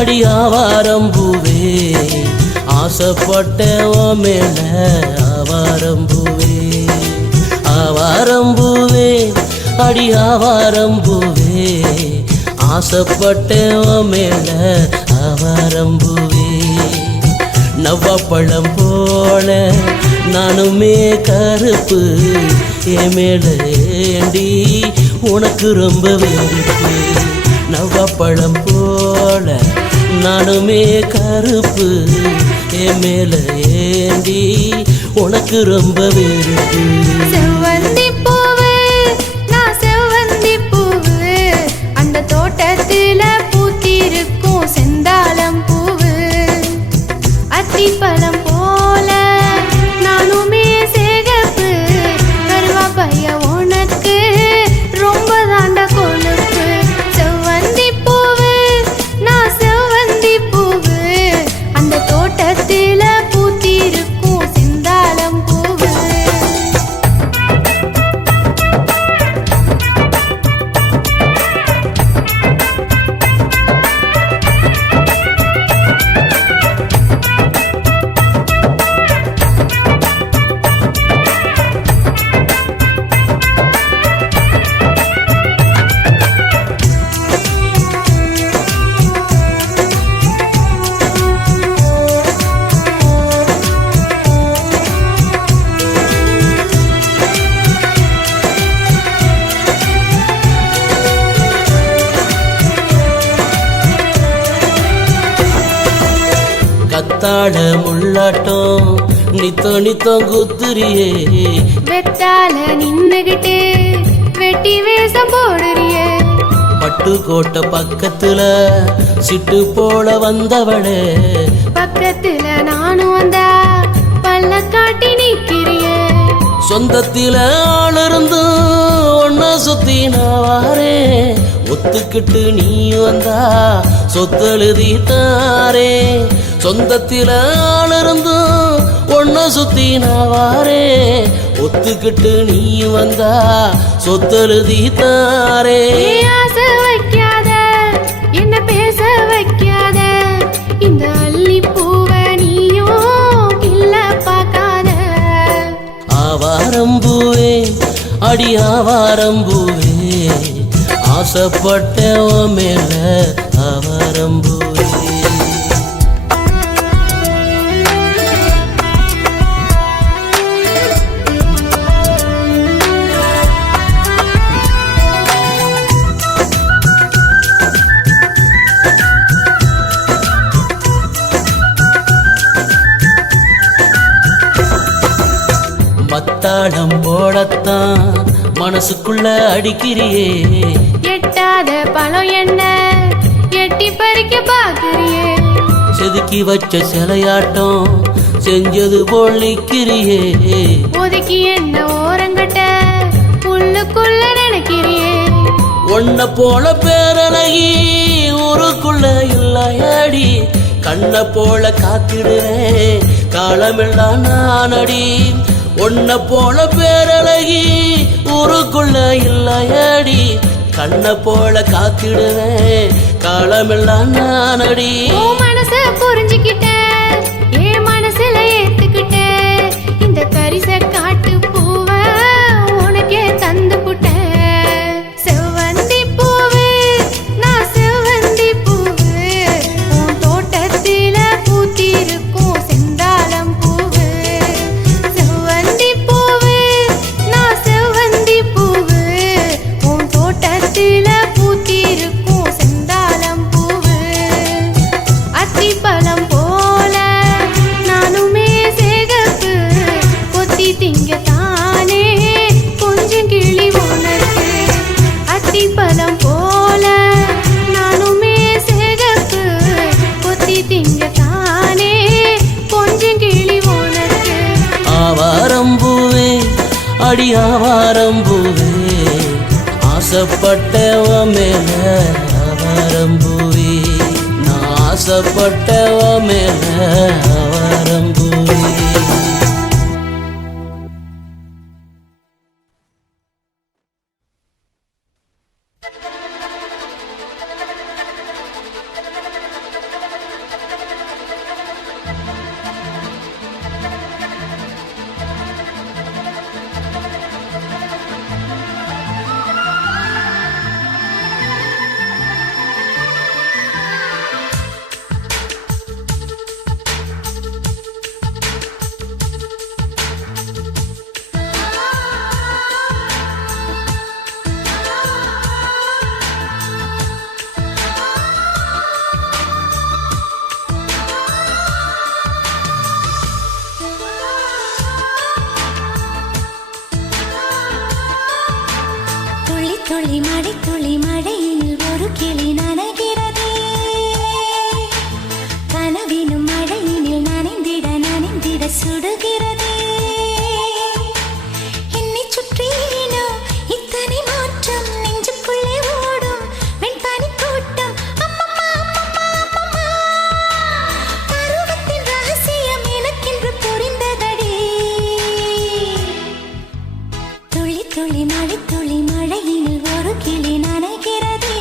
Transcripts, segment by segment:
அடி ஆவாரம்பூவே ஆசைப்பட்டவன் மேல ஆவாரம்பூவே ஆவாரம்பூவே அடி ஆவாரம்பூவே ஆசைப்பட்டவன் மேல ஆவாரம்பூவே நவ்வப்பழம் போல நானுமே கருப்பு என் மேல ஏண்டி உனக்கு ரொம்ப வெறுப்பு நவ்வப்பழம் போல நானுமே கருப்பு என் மேல ஏண்டி உனக்கு ரொம்ப வெறுப்பு செவ்வந்தி பூவு நான் செவ்வந்தி பூவு அந்த தோட்டத்துல பூத்திருக்கும் செந்தாளம் பூவு அத்திப்பழம் போல நானுமே சேகப்பு கருவாப்பைய உனக்கு ரொம்ப தாண்ட கொழுப்பு செவ்வந்தி பூவு நான் செவ்வந்தி பூவு அந்த தோட்டத்துல பூத்திருக்கும் செந்தாளம் பூவு கத்தாட முள்ளாட்டம் நித்தம் குத்துரியே வெத்தால நின்னுகிட்டு வெட்டி வேஷம் போடுறியே பட்டுக்கோட்டை பக்கத்துல சிட்டு போல வந்தவளே பக்கத்துல நானும் வந்தா பல்ல காட்டி நிக்கிறியே சொந்தத்தில ஆளிருந்து ஒன்ன சுத்தி நான் வாரே ஒத்துக்கிட்டு நீ வந்தா சொத்தெழுதி தாரே சொந்தத்தில ஆளிருந்து ஒன்ன சுத்தி நான் வாரே ஒத்துக்கிட்டு நீ வந்தா சொத்தெழுதி தாரே ஆசை வைக்காத என்ன பேச வைக்காத இந்த அள்ளி பூவை நீயும் இல்ல பார்க்காத ஆவாரம்பூவே அடி ஆவாரம்பூவே ஆசைப்பட்டவன் மேல ஆவாரம்பூவே மத்தாளம் போடத்தான் மனசுக்குள்ள அடிக்கிறியே எட்டாத பழம் என்ன எட்டி பறிக்க பாக்குறியே செதுக்கி வச்ச சிலையாட்டம் செஞ்சது போல் நிக்கிறியே ஒதுக்கி என்ன ஓரங்கட்ட உள்ளுக்குள்ள நினைக்கிறியே ஒன்ன போல பேரழகி ஊருக்குள்ள இல்லையாடி கண்ண போல காத்திடுவேன் காலமெல்லாம் நானடி ஒன்ன போல பேரழகி ஊருக்குள்ள இல்லையாடி கண்ண போல காத்திடுவேன் காலமெல்லாம் நானடி மனச புரிஞ்சுக்கிட்டேன் என் மனசுல ஏத்துக்கிட்டேன் இந்த கரிச காட்டு பூவ உனக்கே தந்து புட்டேன் செவ்வந்தி பூவு நான் செவ்வந்தி பூவு உன் தோட்டத்தில பூத்திருக்கும் செந்தாளம் பூவு செவ்வந்தி பூவு நான் செவ்வந்தி பூவு உன் தோட்டத்தில பூத்திருக்கும் செந்தாளம் பூவு அத்திப்பழம் போல நானுமே சேகப்பு கொத்தி திங்க தானே கொஞ்சம் கிளி உனக்கு அத்திப்பழம் போல நானுமே சேகப்பு கொத்தி திங்க தானே கொஞ்சம் கிளி உனக்கு ஆவாரம்பூவே அடி ஆவாரம்பூவே ஆசைப்பட்டவன் மேல ஆவாரம்பூவே நான் ஆசைப்பட்டவன் மேல ஆவாரம்பூவே மழைத்துளி மழையில் ஒரு கிளி நனைகிறதே கனவினும் மழையினில் நனைந்திட நனைந்திட சுடுகிறதே என்னை சுற்றினோ இத்தனை மாற்றம் நெஞ்சுக்குள்ளே ஓடும் வெண்பனி கூட்டம் அம்மம்மா அம்மம்மா அம்மம்மா பருவத்தின் ரகசியம் எனக்கென்று புரிந்ததடி துளி துளி மழைத்துளி மழையினில் ஒரு கிளி நனைகிறதே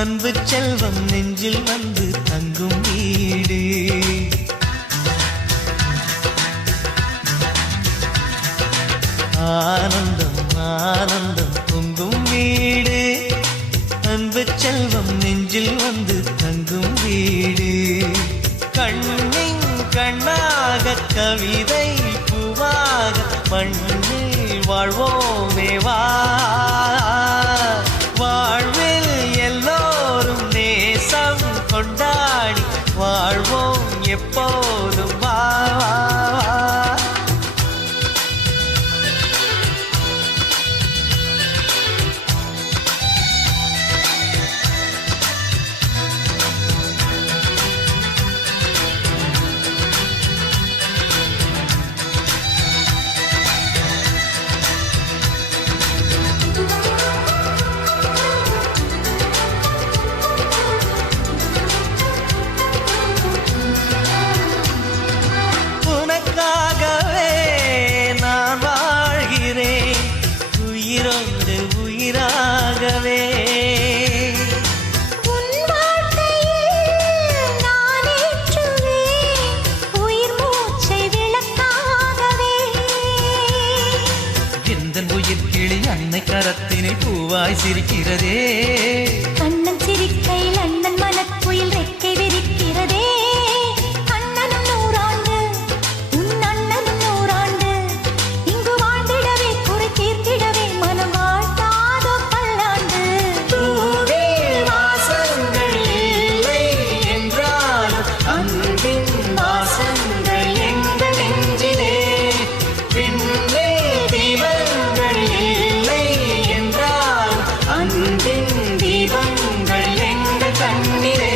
அன்பு செல்வம் நெஞ்சில் வந்து தங்கும் வீடு. ஆனந்தம் ஆனந்தம் பொங்கும் வீடு. அன்பு செல்வம் நெஞ்சில் வந்து தங்கும் வீடு. கண்ணின் கண்ணாக கவிதை பூவாக மண்ணில் வாழ்வோமே வா. வாழ்வில் எல்லோரும் நேசம் கொண்டாடி வாழ்வோம் எப்போதும் வா. உயிரோடு உயிராகவே உன் வாழ்க்கையில் நான் ஏற்றுவேன் உயிர் மூச்சை விளக்காகவே. எந்தன் உயிர் கிளி அன்னை கரத்தினை பூவாய் சிரிக்கிறதே. கண்ணன் சிரிக்கையில் அண்ணன் மனக்குயில் ரெக்கை விரிக்கிறதே. அண்ணனும் நூறாண்டு உன் அண்ணனும் நூறாண்டு இங்கு வாழ்ந்திடவே குறை தீர்த்திடவே மனம் வாழ்த்தாதோ பல்லாண்டு. பூவில் வாசங்கள் இல்லை என்றாலும் அன்பின் வாசங்கள் எங்கள் நெஞ்சிலே. பின்னே தீபங்கள் இல்லை என்றாலும் அன்பின் தீபங்கள் எங்கள் கண்ணிலே.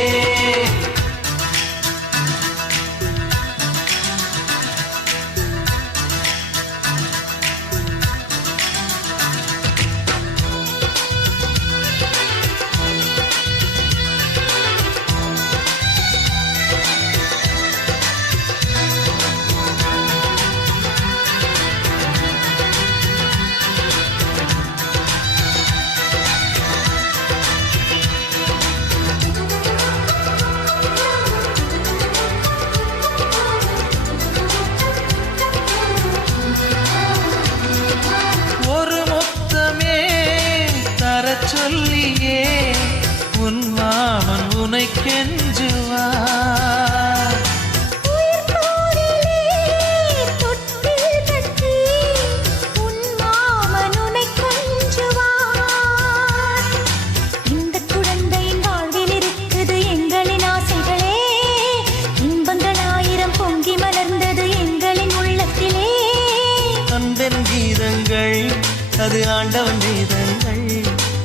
ஒரு முத்தமே தரச் சொல்லியே உன் மாமன் உனை கெஞ்சுவார். உயிர் போரிலே தொட்டில் கட்டி உன் மாமன் உன்னை கொஞ்சுவார். இந்த குழந்தையின் வாழ்வில் இருக்குது எங்களின் ஆசைகளே. இன்பங்கள் ஆயிரம் பொங்கி மலர்ந்தது எங்களின் உள்ளத்திலே. அன்பென் கீதங்கள் அது ஆண்டவன் வேதங்கள்.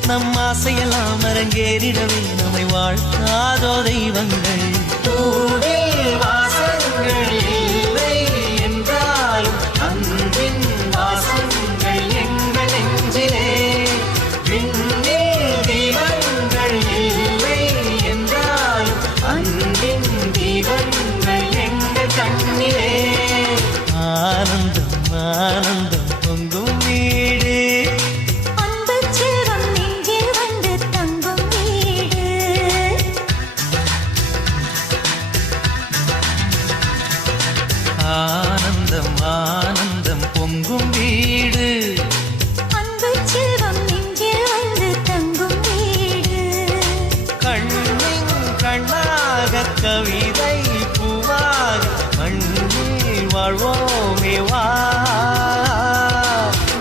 நம் ஆசையெல்லாம் அரங்கேறிடவே நம்மை வாழ்த்தாதோ தெய்வங்கள். பூவில் வாசங்கள் இல்லை என்றாலும் அன்பின் வாசங்கள் எங்கள் நெஞ்சிலே. விண்ணில் தீபங்கள் இல்லை என்றாலும் அன்பின் தீபங்கள் எங்கள் கண்ணிலே. ஆனந்தம் ஆனந்தம் பொங்கும் வீடு. அன்பு செல்வம் நெஞ்சில் வந்து தங்கும் வீடு. ஆனந்தம் ஆனந்தம் பொங்கும் வீடு. அன்பு செல்வம் நெஞ்சில் வந்து தங்கும் வீடு. கண்ணின் கண்ணாக கவிதை பூவாக மண்ணில் வாழ்வோமே வா.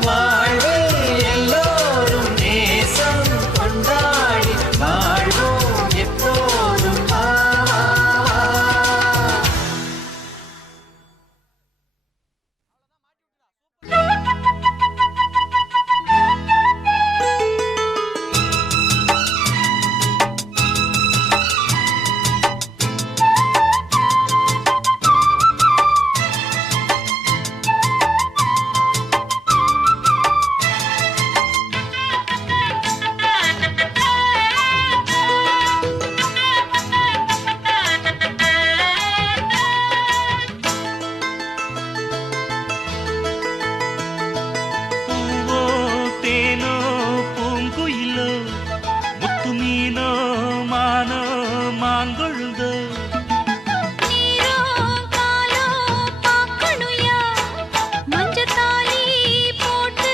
வாழ்வில் எல்லோரும் நேசம் கொண்டாடி வாழ்வோம் எப்போதும் வா. மாங்கொழுந்தோ நீரோ காலோ பார்க்கணுயா மஞ்சத்தாலி போட்டு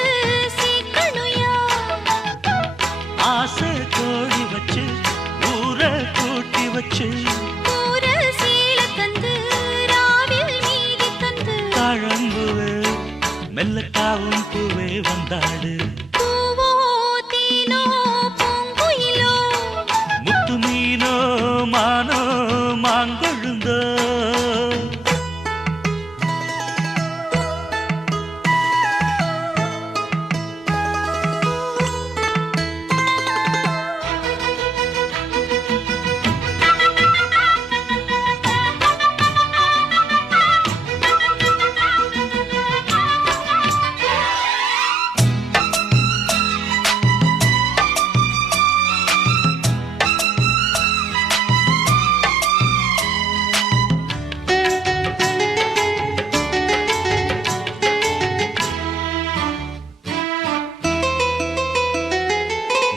சீக்கணுயா ஆசை கோடி வச்சு ஊரை கூட்டி வச்சு ஊர சீல தந்து ராவில் மீதி தந்து தாழம்புவே மெல்லக்காவும் பூவே வந்தாடு பூவோ தீனோ பூங்குயிலோ முத்து மீனோ மானோ மாங்கொழுந்தோ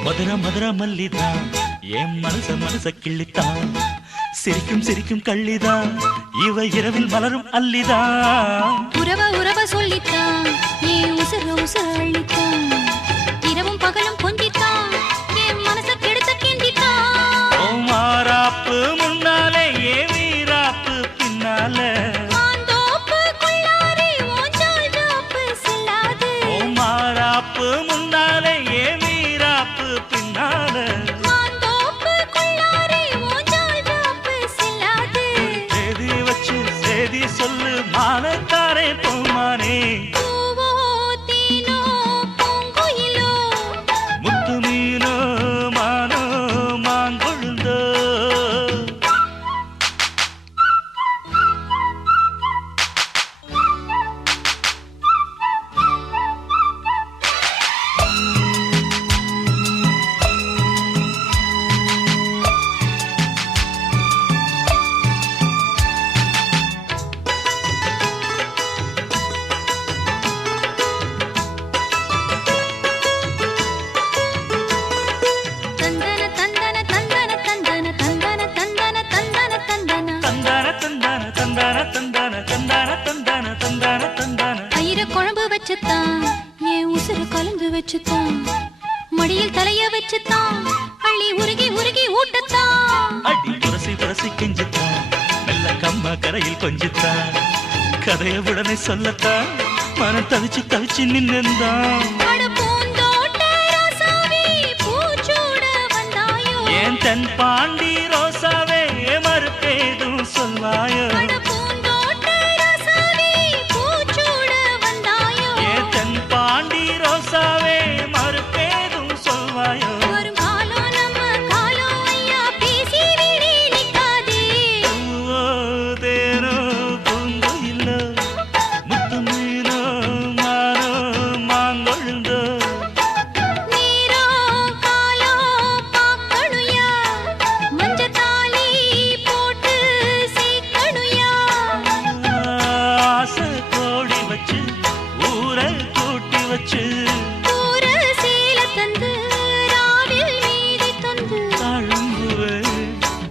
மதுர மதுர மல்லிதான் என் மனச கிள்ளித்தான் சிரிக்கும் சிரிக்கும் கள்ளிதான் இவ இரவில் மலரும் அல்லிதான் உறவ சொல்லித்தான் ஏன் உசர அள்ளித்தான் இரவும் பகலும் கொஞ்சித்தான் என் மனச கெடுத்த கிண்டித்தான் ஓ மாறாப்பு முன்னாலே ஏ வீராப்பு பின்னாலே மாந்தோப்பு கொள்ளாரே ஓஞ்சால் ஜாப்பு செல்லாது ஓ மாறாப்பு முன்னாலே ஏ வீராப்பு பின்னாலே மாந்தோப்பு கொள்ளாரே ஓஞ்சால் ஜாப்பு செல்லாது தேதி வச்சு சேதி சொல்லு மானத்தாரே பூமானே பூவோ தீனோ பூங்குயிலோ முத்து மீனோ மானோ மாங்கொழுந்தோ தந்தன தந்தன தந்தன தந்தன தந்தன தந்தன தந்தன தந்தன தந்தான தந்தான தந்தான தந்தான தந்தான தந்தான தந்தான தயிர குழம்பு வச்சுத்தான் என் உசுறு கலந்து வச்சுத்தான் மடியில் தலைய வச்சுத்தான் அள்ளி உருகி ஊட்டத்தான் அடி புரசி கெஞ்சித்தான் மெல்ல கம்ம கரையில் கொஞ்சித்தான் கதைய உடனே சொல்லத்தான் மனம் தவிச்சு நின்னுந்தான் அட பூந்தோட்ட ராசாவே பூச்சூட வந்தாயோ ஏன் தென் பாண்டி ரோசாவே மறுப்பேதும் சொல்வாயோ அட பூந்தோட்ட ராசாவே பூச்சூட வந்தாயோ ஏன் தென் பாண்டி ரோசாவே மறுப்பேதும் சொல்வாயோ வரும் காலம் நம்ம காலம் ஐயா பேசி விடி நிக்காதே பூவோ தேனோ பூங்குயிலோ முத்து மீனோ மானோ மாங்கொழுந்தோ நீரோ காலோ பார்க்கணுயா மஞ்சத்தாலி போட்டு சீக்கணுயா ஆசை கோடி வச்சு ஊரை கூட்டி வச்சு ஊர சீல தந்து ராவில் மீதி தந்து தாழம்புவே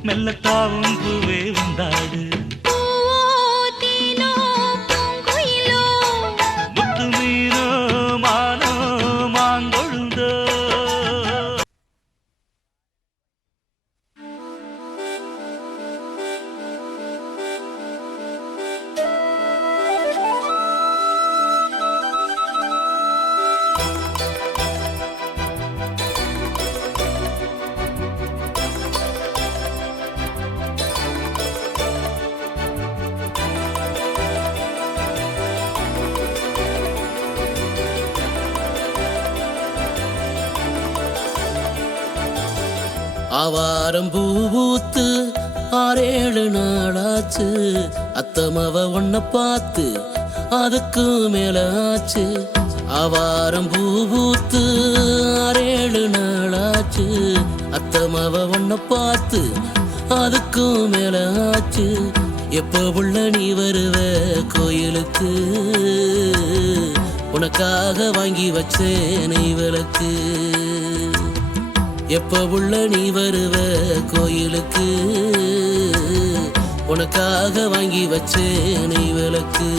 மெல்லத்தாவும் பூவே வந்தாடு பூவோ தீனோ பூங்குயிலோ முத்து மீனோ மானோ மாங்கொழுந்தோ ஆவாரம் பூத்து 6-7 நாளாச்சு அத்தமவ ஒன்ன பார்த்து அதுக்கு மேல ஆச்சு. ஆவாரம் பூத்து 6-7 நாளாச்சு அத்தமவ ஒன்ன பார்த்து அதுக்கு மேல ஆச்சு. எப்ப உள்ள நீ வருவ கோயிலுக்கு உனக்காக வாங்கி வச்சேன் நெய் விளக்கு. எப்ப உள்ள நீ வருவ கோயிலுக்கு உனக்காக வாங்கி வச்சேன் நெய் விளக்கு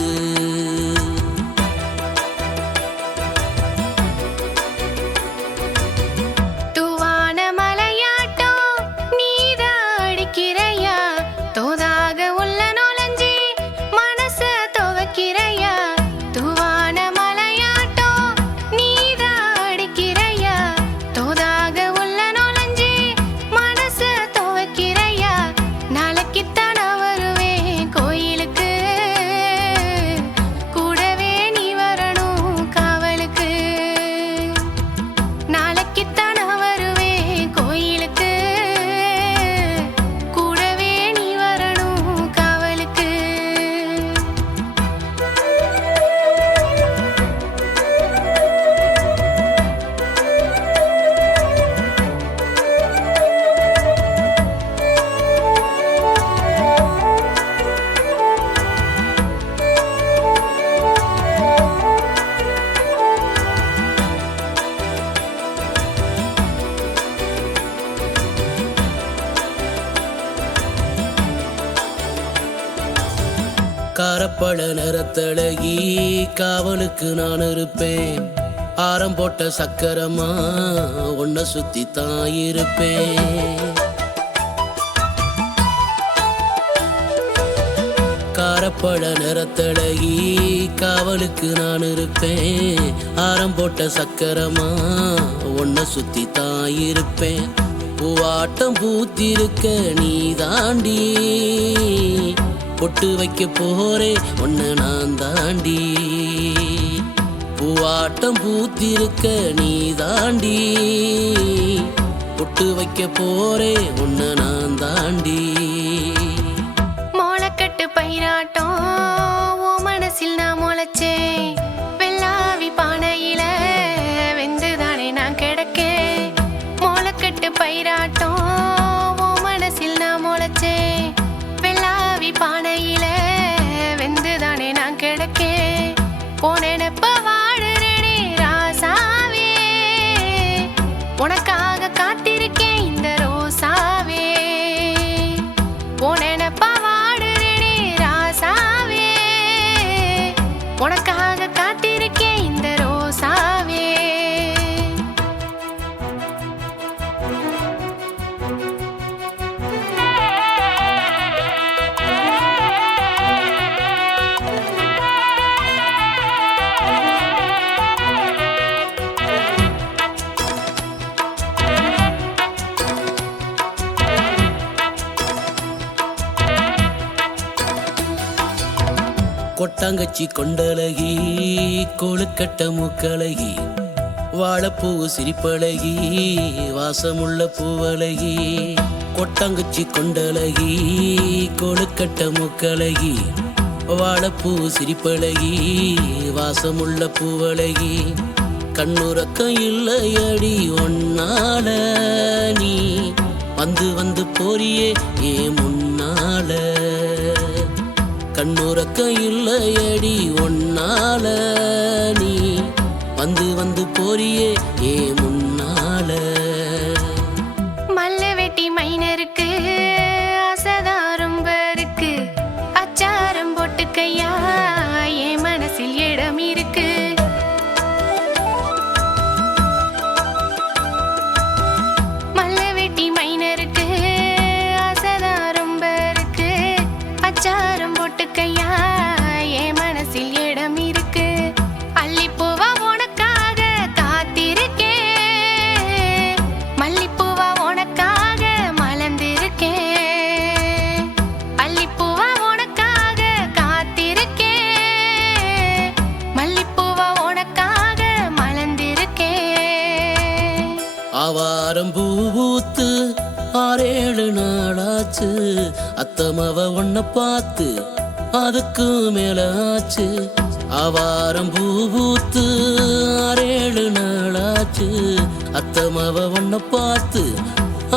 காரப்பழ நிறத்தழகி காவலுக்கு நான் இருப்பேன் ஆரம் போட்ட சக்கரமா உன்னை சுத்தி தான் இருப்பேன் காரப்பழ நிறத்தழகி காவலுக்கு நான் இருப்பேன் ஆரம் போட்ட சக்கரமா உன்னை சுத்தி தான் இருப்பேன் பூவாட்டம் பூத்திருக்க நீ தாண்டி பொட்டு வைக்க போறே ஒன்னு நான் தாண்டி பூவாட்டம் பூத்திருக்க நீ தாண்டி பொட்டு வைக்க போறே ஒன்னு நான் தாண்டி மோளக்கட்டு பயிராட்டம் ஓ மனசில் நான் முளைச்சேன் வெள்ளாவி பானையில வெந்துதானே நான் கிடக்கேன் மோளக்கட்டு பயிராட்டம் ஓ மனசில் நான் முளைச்சேன் வெள்ளாவி பானையில வெந்துதானே நான் கிடக்கேன் போனேனப்ப வாடுறேனே ராசாவே உனக்காக காத்திருக்கேன் இந்த ரோசாவே போனேனப்ப வாடுறேனே ராசாவே உனக்காக காத்திருக்கேன் இந்த ரோசாவே கொட்டாங்கச்சி கொண்டழகி கொழுக்கட்ட மூக்கழகி வாழைப்பூ சிரிப்பழகி வாசமுள்ள பூவழகி கொட்டாங்கச்சி கொண்டழகி கொழுக்கட்ட மூக்கழகி வாழைப்பூ சிரிப்பழகி வாசமுள்ள பூவழகி கண்ணுறக்கம் இல்லையடி ஒன்னால நீ வந்து வந்து போறியே ஏ முன்னால கண்ணுறக்க இல்லையடி ஒன்னால நீ வந்து வந்து போறியே ஏ முன்னால மல்ல வெட்டி மைனருக்கு ஆசைதான் ரொம்ப இருக்கு அச்சாரம் போட்டு கையா என் மனசில் இடம் இருக்கு மல்ல வெட்டி மைனருக்கு ஆசைதான் ரொம்ப இருக்கு அச்சாரம் போட்டு கையா என் மனசில் இடம் இருக்கு அள்ளிப்பூவா உனக்காக காத்திருக்கேன் மல்லிப்பூவா உனக்காக மலர்ந்திருக்கேன் அள்ளிப்பூவா உனக்காக காத்திருக்கேன் மல்லிப்பூவா உனக்காக மலர்ந்திருக்கேன் ஆவாரம் பூத்து 6-7 நாளாச்சு அத்தமவ ஒன்ன பார்த்து அதுக்கு மேல ஆச்சு ஆவாரம் பூத்து 6-7 நாளாச்சு அத்தமவ ஒன்ன பார்த்து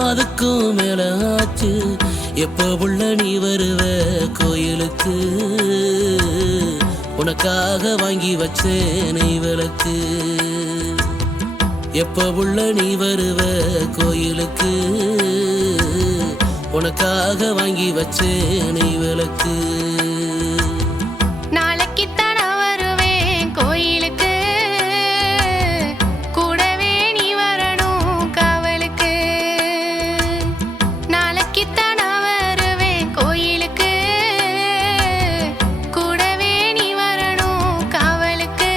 அதுக்கு மேல ஆச்சு எப்ப உள்ள நீ வருவ கோயிலுக்கு உனக்காக வாங்கி வச்சேன் நெய் விளக்கு எப்ப உள்ள நீ வருவ கோயிலுக்கு உனக்காக வாங்கி வச்சேன் நெய் விளக்கு நாளைக்குத்தான் நான் வருவேன் கோயிலுக்கு கூடவே நீ வரணும் காவலுக்கு நாளைக்குத்தான் நான் வருவேன் கோயிலுக்கு கூடவே நீ வரணும் காவலுக்கு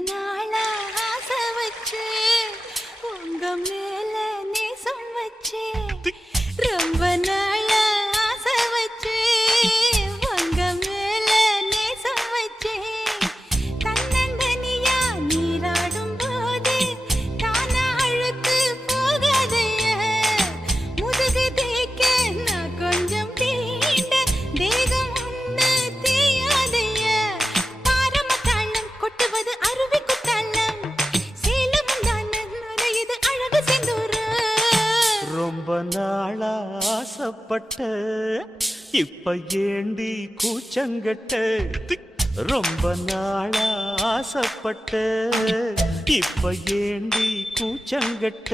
நாளா ஆசை வச்சு உங்க மேல நேசம் வச்சு ரொம்ப நாளா ஆசை வச்சு உங்க மேல நேசம் வச்சு தன்னந்தனியா நீராடும் போது தானா அழுத்து போகாதைய முதுகு தேய்க்க நான் கொஞ்சம் தீண்ட தேகம் ஒண்ணு தீயாதைய பாரமத்தாளம் கொட்டுவது அருவி குத்தாளம் சேலம் தான நுரையுது அழகு செந்தூர ரொம்ப நாளா ஆசைப்பட்ட இப்ப ஏண்டி கூச்சங்கட்ட ரொம்ப நாளா ஆசைப்பட்ட இப்ப ஏண்டி கூச்சங்கட்ட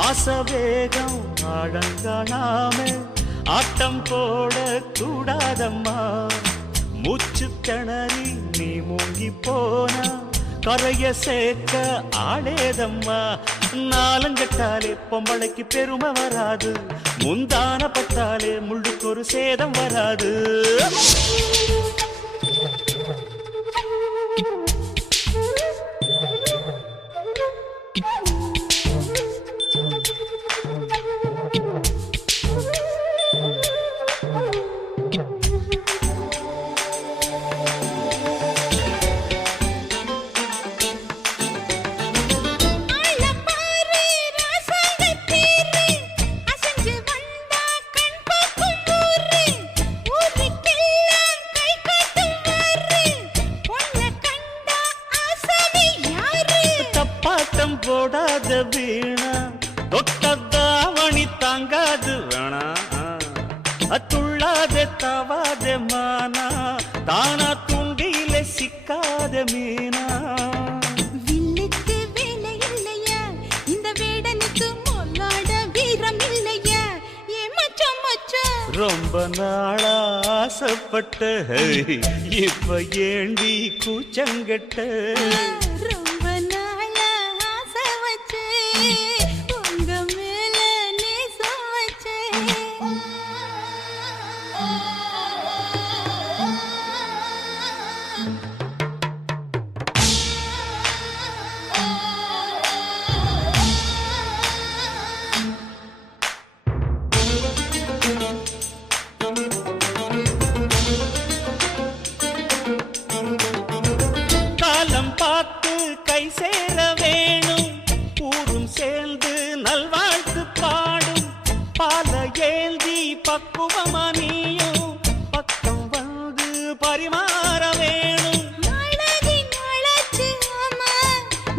ஆசை வேகம் ஆழங்காணாம ஆட்டம் போட கூடாதம்மா மூச்சு திணறி நீ மூங்கி போனா கரைய சேர்க்க ஆடேதம்மா நாலங்கட்டாலே பொம்பளைக்கு பெருமை வராது முந்தான பட்டாலே முள்ளுக்கு ஒரு சேதம் வராது போடாத வீணா தொட்டதாவணி தாங்காது வேணா துள்ளாத தவாத மானா தானா துண்டியில சிக்காத மீனா வில்லுக்கு வேலை இல்லையா இந்த வேடனுக்கு மொல்லாட வீரம் இல்லையா ஏ மச்சான் மச்சான் ரொம்ப நாளா ஆசைப்பட்ட இப்ப ஏண்டி கூச்சங்கட்ட ரொம்ப நாளா ஆசை வச்சு உங்க மேல நேசம் வச்சு காலம் பார்த்து கை சேர வேணும் ஊரும் சேர்ந்து நல்வாழ்த்து பாடும் பால ஏந்தி பக்குவமா நீயும் பக்கம் வந்து பரிமாற வேணும் நாளாகி நாளாச்சு ஆமா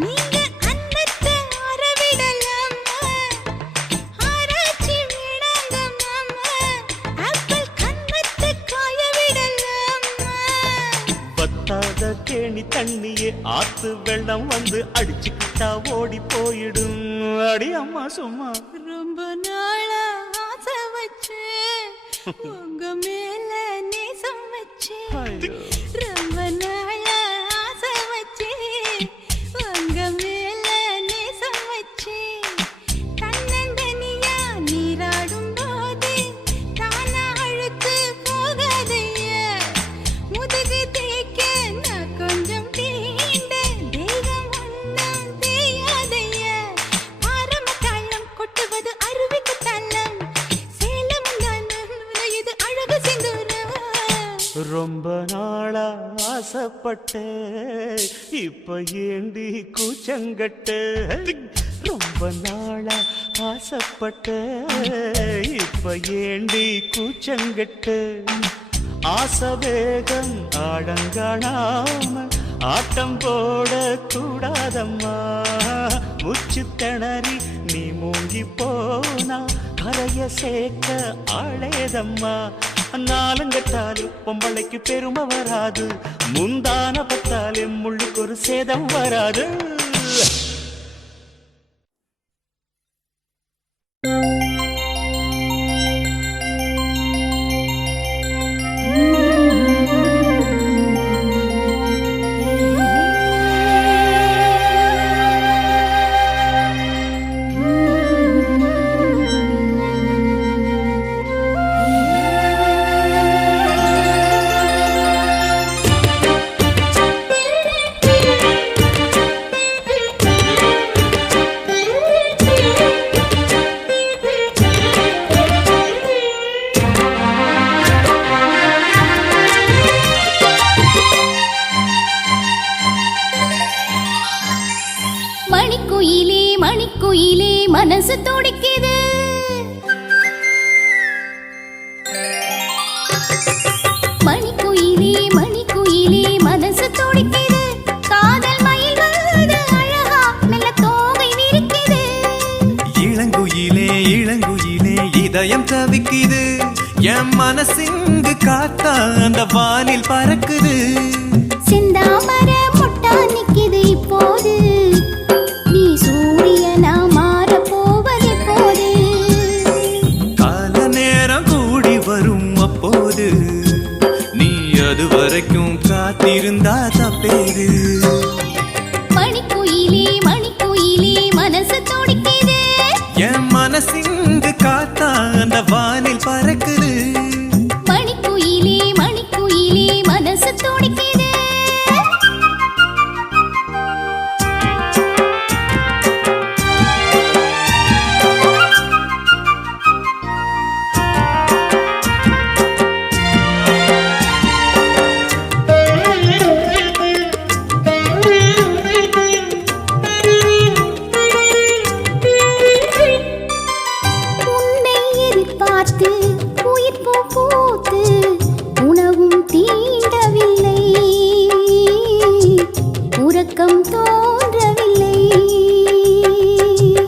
நீங்க அன்னத்தை அறவிடலாமா ஆராய்ச்சி வேணாங்க மாமா ஆப்பிள் கண்ணத்தை காய விடலாமா பத்தாத கேணி தண்ணியே ஆத்து வெள்ளம் வந்து அடிச்சுக்கிட்டா ஓடி போயிடும் அடி அம்மா சும்மா ரொம்ப நாளா ஆசை வச்சு உங்க மேல நேசம் வச்சு ஐயோ. ரொம்ப நாளா ஆசை வச்சு உங்க மேல நேசம் வச்சு தன்னந்தனியா நீராடும் போது தானா அழுத்து போகாதைய முதுகு தேய்க்க நான் கொஞ்சம் தீண்ட தேகம் ஒண்ணும் தேயாதைய ஆரம்பத்தாளம் கொட்டுவது அருவிக்கு தள்ளம் சேலம் தான நுரையுது அழகு செந்தூர ரொம்ப நாளா ஆசைப்பட்ட இப்ப ஏண்டி கூச்சங்கட்ட ரொம்ப நாளா ஆசைப்பட்ட இப்ப ஏண்டி கூச்சங்கட்ட ஆசை வேகம் ஆழங்காணாம ஆட்டம் போட கூடாதம்மா மூச்சு திணறி நீ மூங்கி போனா கரைய சேர்க்க ஆளேதம்மா நாலங்கட்டாலே பொம்பளைக்கு பெருமை வராது முந்தான பட்டாலே முள்ளுக்கு ஒரு சேதம் வராது துடிக்குது. மணிக்குயிலே மணிக்குயிலே மனசு துடிக்குது. காதல் மயில் வருது அழகா மெல்ல தோகை விரிக்குது. இளங்குயிலே இளங்குயிலே இதயம் தவிக்குது. என் மனசிங்கு காத்தா அந்த வானில் பறக்குது. செந்தாமர முட்டா நிக்குது இப்போது. நீ சூரியனா மாற போவது போது. கால நேரம் கூடி வரும் அப்போது நீ அது வரைக்கும் காத்திருந்தா தப்பேது. மணிக்குயிலே மணிக்குயிலே மனசு துடிக்குது. என் மனசிங்கு காத்தா அந்த வானில் பறக்குது. மணிக்குயிலே மணிக்குயிலே மனசு துடிக்குது. உன்னை எதிர்பார்த்து உயிர் பூ பூத்து உணவும் தீண்டவில்லை. உறக்கம் தோன்றவில்லை.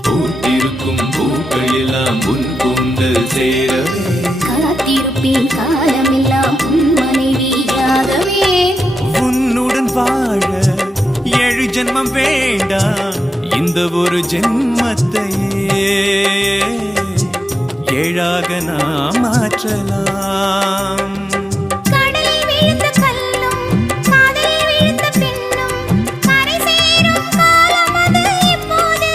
பூத்திருக்கும் பூக்கள் எல்லாம் உன் கூந்தல் சேரவே. காத்திருப்பேன் காலமெல்லாம் உன் மனைவியாகவே. உன்னுடன் வாழ 7 ஜென்மம் வேண்டாம். இந்த ஒரு ஜென்மத்தையே 7ஆக நாம் மாற்றலாம். கடலில் விழுந்த கல்லும் காதலில் விழுந்த பெண்ணும் கரை சேரும் காலம் அது இப்போது.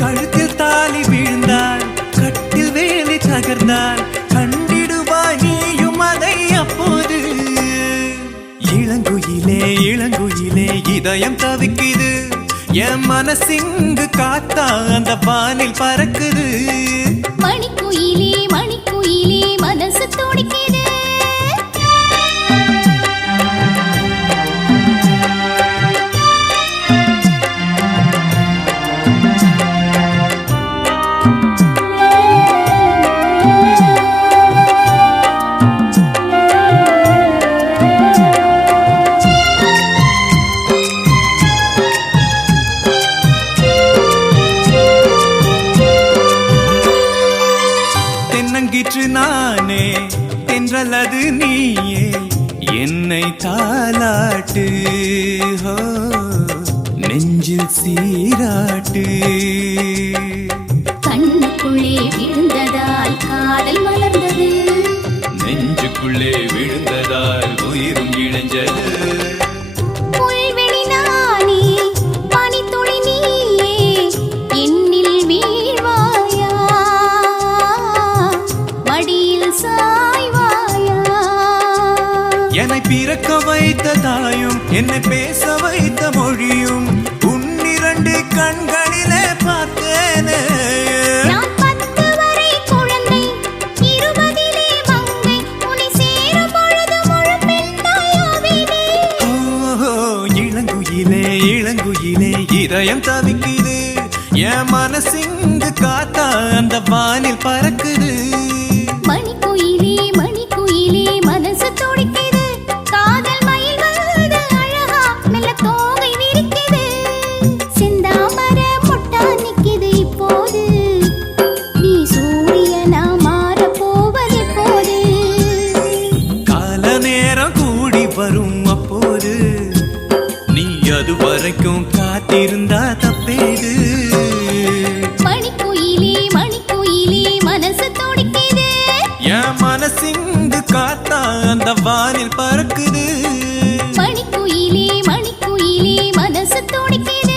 கழுத்தில் தாலி விழுந்தால் கட்டில் வேலி தகர்ந்தால் கண்டிடுவாய் நீயும் அதை அப்போது. இளங்குயிலே இளங்குயிலே இதயம் தவிக்குது. என் மனசிங்கு காத்தா அந்த வானில் பறக்குது. மணிக்குயிலே மணிக்குயிலே மனசு துடிக்குது. தென்னங்கிற்று நானே தென்றலது நீயே என்னை தாலாட்டு. ஹோ, நெஞ்சில் சீராட்டு. கண்ணுக்குள்ளே விழுந்ததால் காதல் மலர்ந்தது. நெஞ்சுக்குள்ளே விழுந்ததால் உயிரும் இணைஞ்சது. புல்வெளி நானே பனித்துளி நீயே என்னில் வீழ்வாயா மடியில் சாய்வாயா. என்னை பிறக்க வைத்த தாயும் என்னை பேச வைத்த மொழியும் உன்னிரண்டு கண்களிலே பார்த்தேனே. நான் 10 வரை குழந்தை 20 மங்கை உன்னை சேரும் பொழுது முழு பெண்தாயாவேனே. ஓ, இளங்குயிலே இளங்குயிலே இதயம் தவிக்குது. என் மனசிங்கு காத்தா அந்த வானில் பறக்குது. மணிக்குயிலே மணிக்குயிலே மனசு துடிக்குது. காதல் மயில் வருது அழகா மெல்ல தோகை விரிக்குது. செந்தாமர முட்டா நிக்குது இப்போது. நீ சூரியனா மாற போவது போது. கால நேரம் கூடி வரும் அப்போது நீ அது வரைக்கும் காத்திருந்தா தப்பேது. மணிக்குயிலே மணிக்குயிலே மனசு துடிக்குது. என் மனசிங்கு காத்தா அந்த வானில் பறக்குது. மணிக்குயிலே மணிக்குயிலே மனசு துடிக்குது.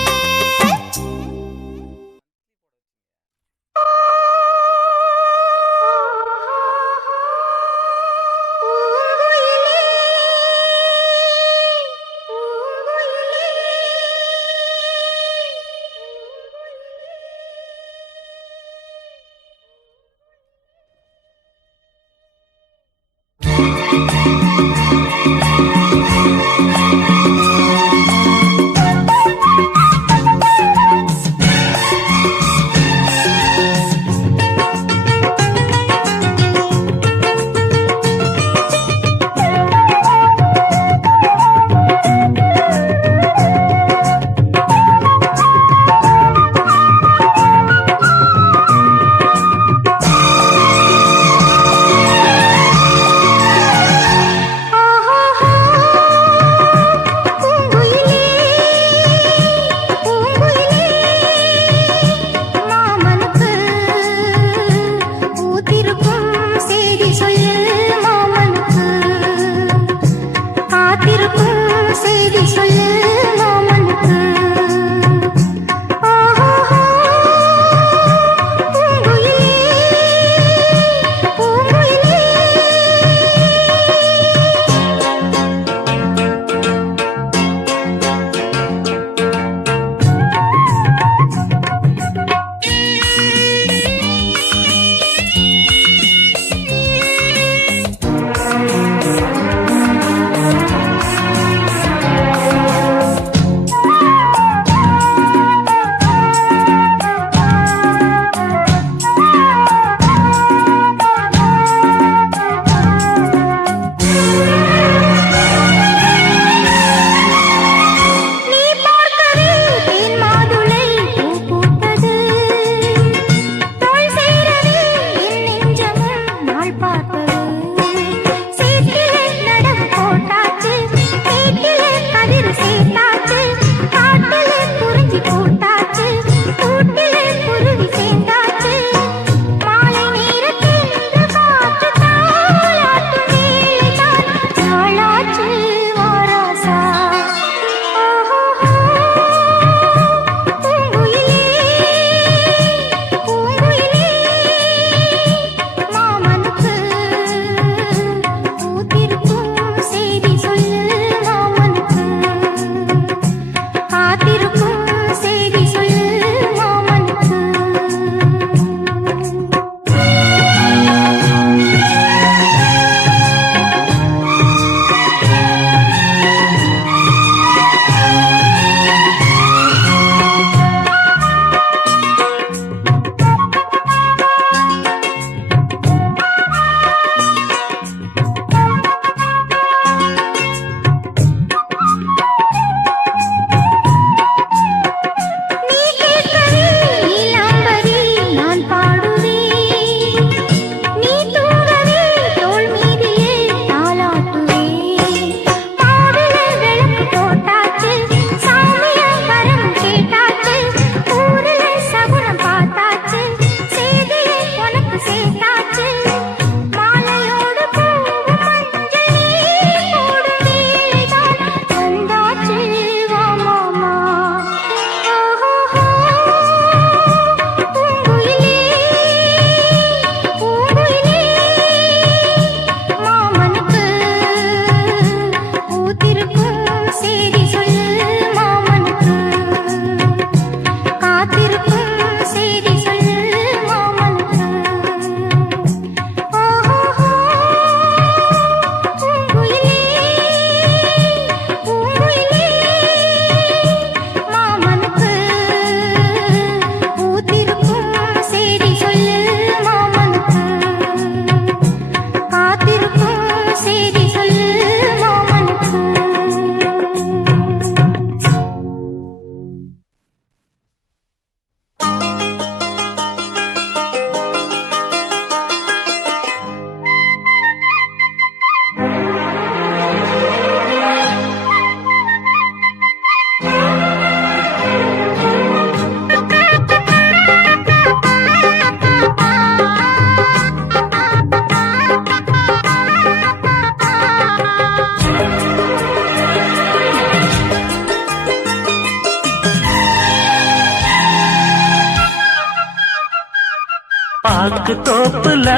பாக்கு தோப்புல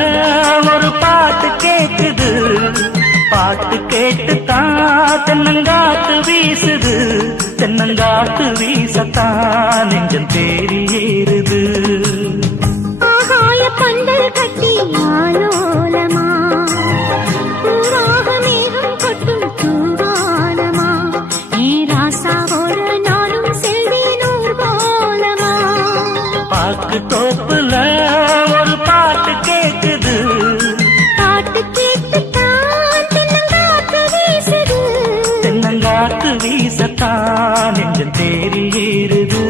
ஒரு பாட்டு கேக்குது, பாட்டு கேட்டுத்தான் தென்னங்காத்து வீசுது, தென்னங்காத்து வீசத்தான் நெஞ்சம் தேறி ஏறுது. ஆகாய பந்தல் கட்டி ஆலோலமா, பூவாக மேகம் கொட்டும் தூவானமா, ஏ ராசா ஒரு நாளும் செல்வேன் ஊர்வலமா. பாக்கு தோப்புல ஒரு பாட்டு கேக்குது, பாட்டு கேட்டுத்தான் தென்னங்காத்து வீசுது, தென்னங்காத்து வீசத்தான் நெஞ்சம் தேறி ஏறுது.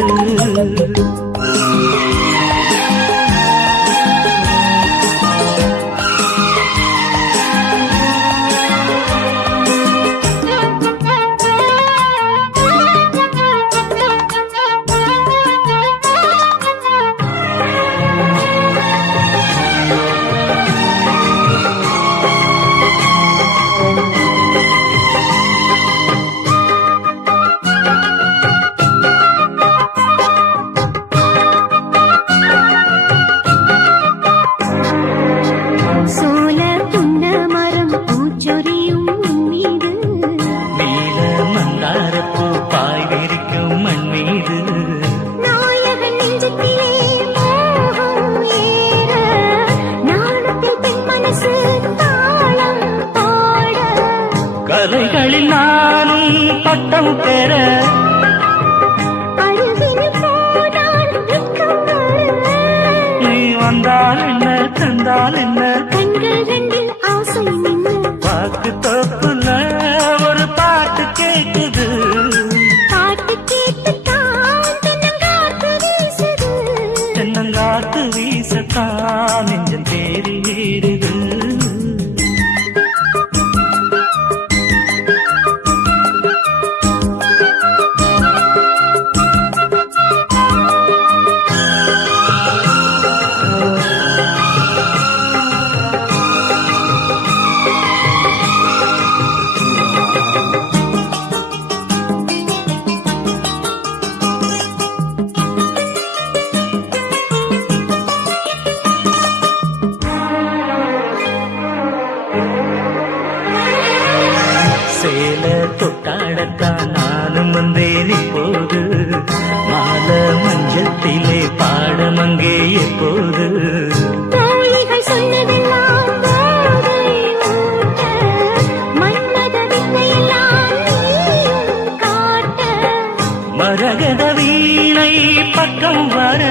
சோல புன்ன மரம் பூச்சொரியும் மீது, நீல மந்தாரப்பூ பாய் விரிக்கும் மண் மீது, நாயகன் நெஞ்சத்திலே மோகம் ஏற, நாணத்தில் பெண் மனசு தாளம் பாட, கலைகளில் நானும் பட்டம் பெற, அருகினில் போனால் வெட்கம் வர, நீ வந்தால் என்ன தந்தால் என்ன, கண்கள் ரெண்டில் ஆசை நின்று, பாக்கு தோப்புல ஒரு பாட்டு கேக்குது, பாட்டு கேட்டுத்தான் தென்னங்காத்து வீசுது, தென்னங்காத்து வீசத்தான் நெஞ்சம் தேறி ஏறுது. சேல தொட்டாடத்தான் நானும் வந்தேன் இப்போது, மாலை மஞ்சத்திலே பாடம் அங்கே எப்போது, தோழிகள் சொன்னதெல்லாம் போதை ஊட்ட, மன்மத வித்தையெல்லாம் நீயும் காட்ட, மரகத வீணை பக்கம் வர,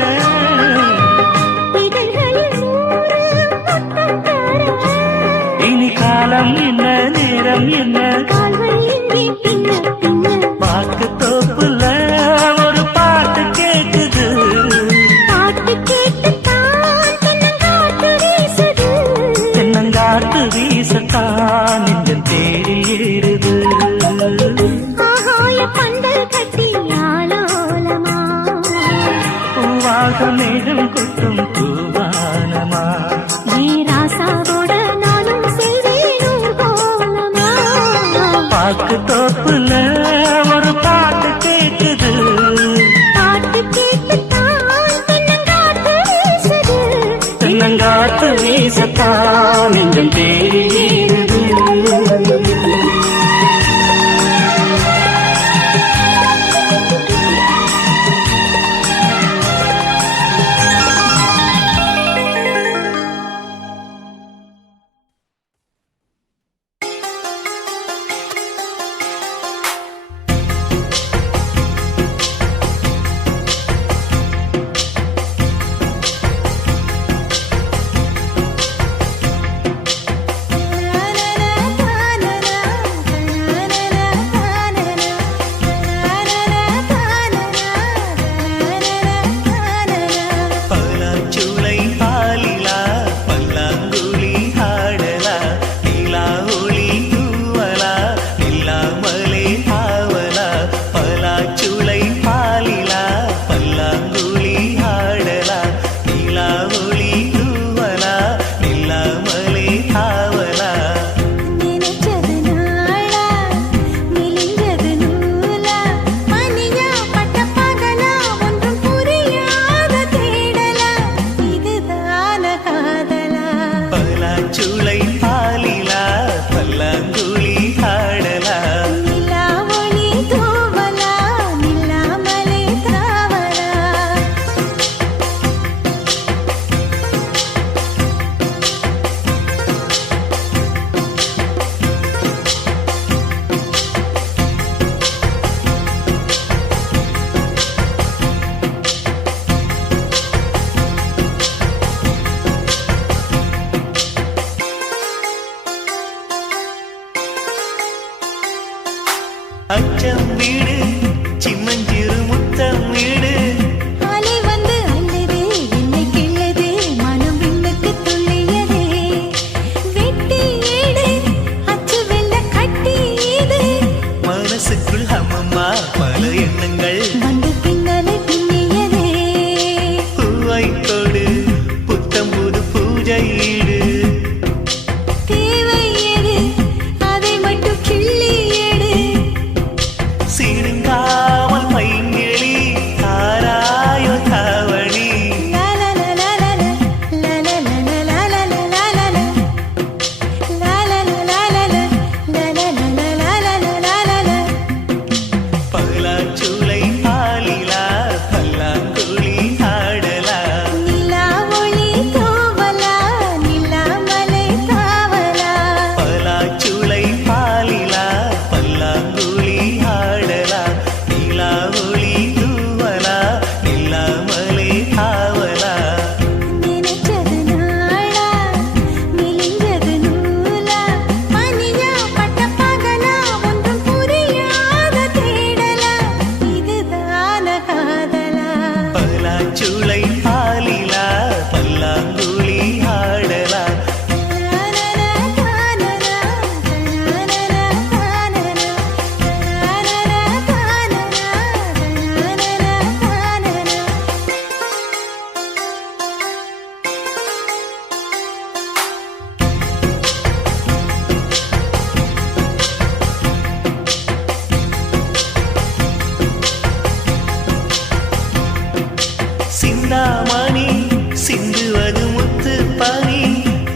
இதழ்களில் 100 முத்தம் தர, இனி காலம் என்ன நேரம் என்ன, கால்கள் இன்றி பின்ன பின்ன, பாக்கு தோப்புல ஒரு பாட்டு கேக்குது, பாட்டு கேட்டுத்தான் தென்னங்காத்து வீசுது, தென்னங்காத்து வீசத்தான் நெஞ்சம் தேறி ஏறுது. ஆகாய பந்தல் கட்டி ஆலோலமா, பூவாக மேகம் கொட்டும் தூவானமா, ஏ ராசாவோட நானும் செல்வேன் ஊர்வலமா. பாக்கு தோப்புல ஒரு பாட்டு கேக்குது, பாட்டு கேட்டுத்தான் தென்னங்காத்து வீசுது, தென்னங்காத்து வீசத்தான் நெஞ்சம் தேறி ஏறுது. பலாச்சுளை பாலிலா பல்லாங்குழி ஆடலாம். நிலா ஒளி தூவலா நில்லாமலே தாவலா. அச்சம் வீடு சின்னஞ்சிறு முத்தம் வீடு. அலை வந்து அள்ளுது என்னை கிள்ளுது மனம் விண்ணுக்கு துள்ளியதே. வெட்டி ஏடு அச்சு வெள்ள கட்டி இது. மனசுக்குள் அம்மம்மா பல எண்ணங்கள். வந்து பின்னலை பின்னியதே. பூவை கொடு புத்தம் புது பூஜை ஈடு. தேவை எது அதை மட்டும் கிள்ளி எடு. சிறுங்காமல் பைங்கிளி தாராயோ தாவணி. பலாச்சுளை பாலிலா பல்லாங்குழி ஆடலாம். நிலா ஒளி தூவலா நில்லாமலே தாவலா. பலாச்சுளை பாலிலா பல்லாங்குழி ஆடலாம். நிலா ஒளி தூவலா நில்லாமலே ஆவலா. நினைச்சது நாளா மெலிஞ்சது நூலா. பனியா பட்ட பகலா ஒன்றும் புரியாத தேடலா. இதுதான காதலா. பலாச்சுளை பாலிலா பல்லாங்குழி ஆடலாம். சிந்தாமணி சிந்துவது முத்து பனி.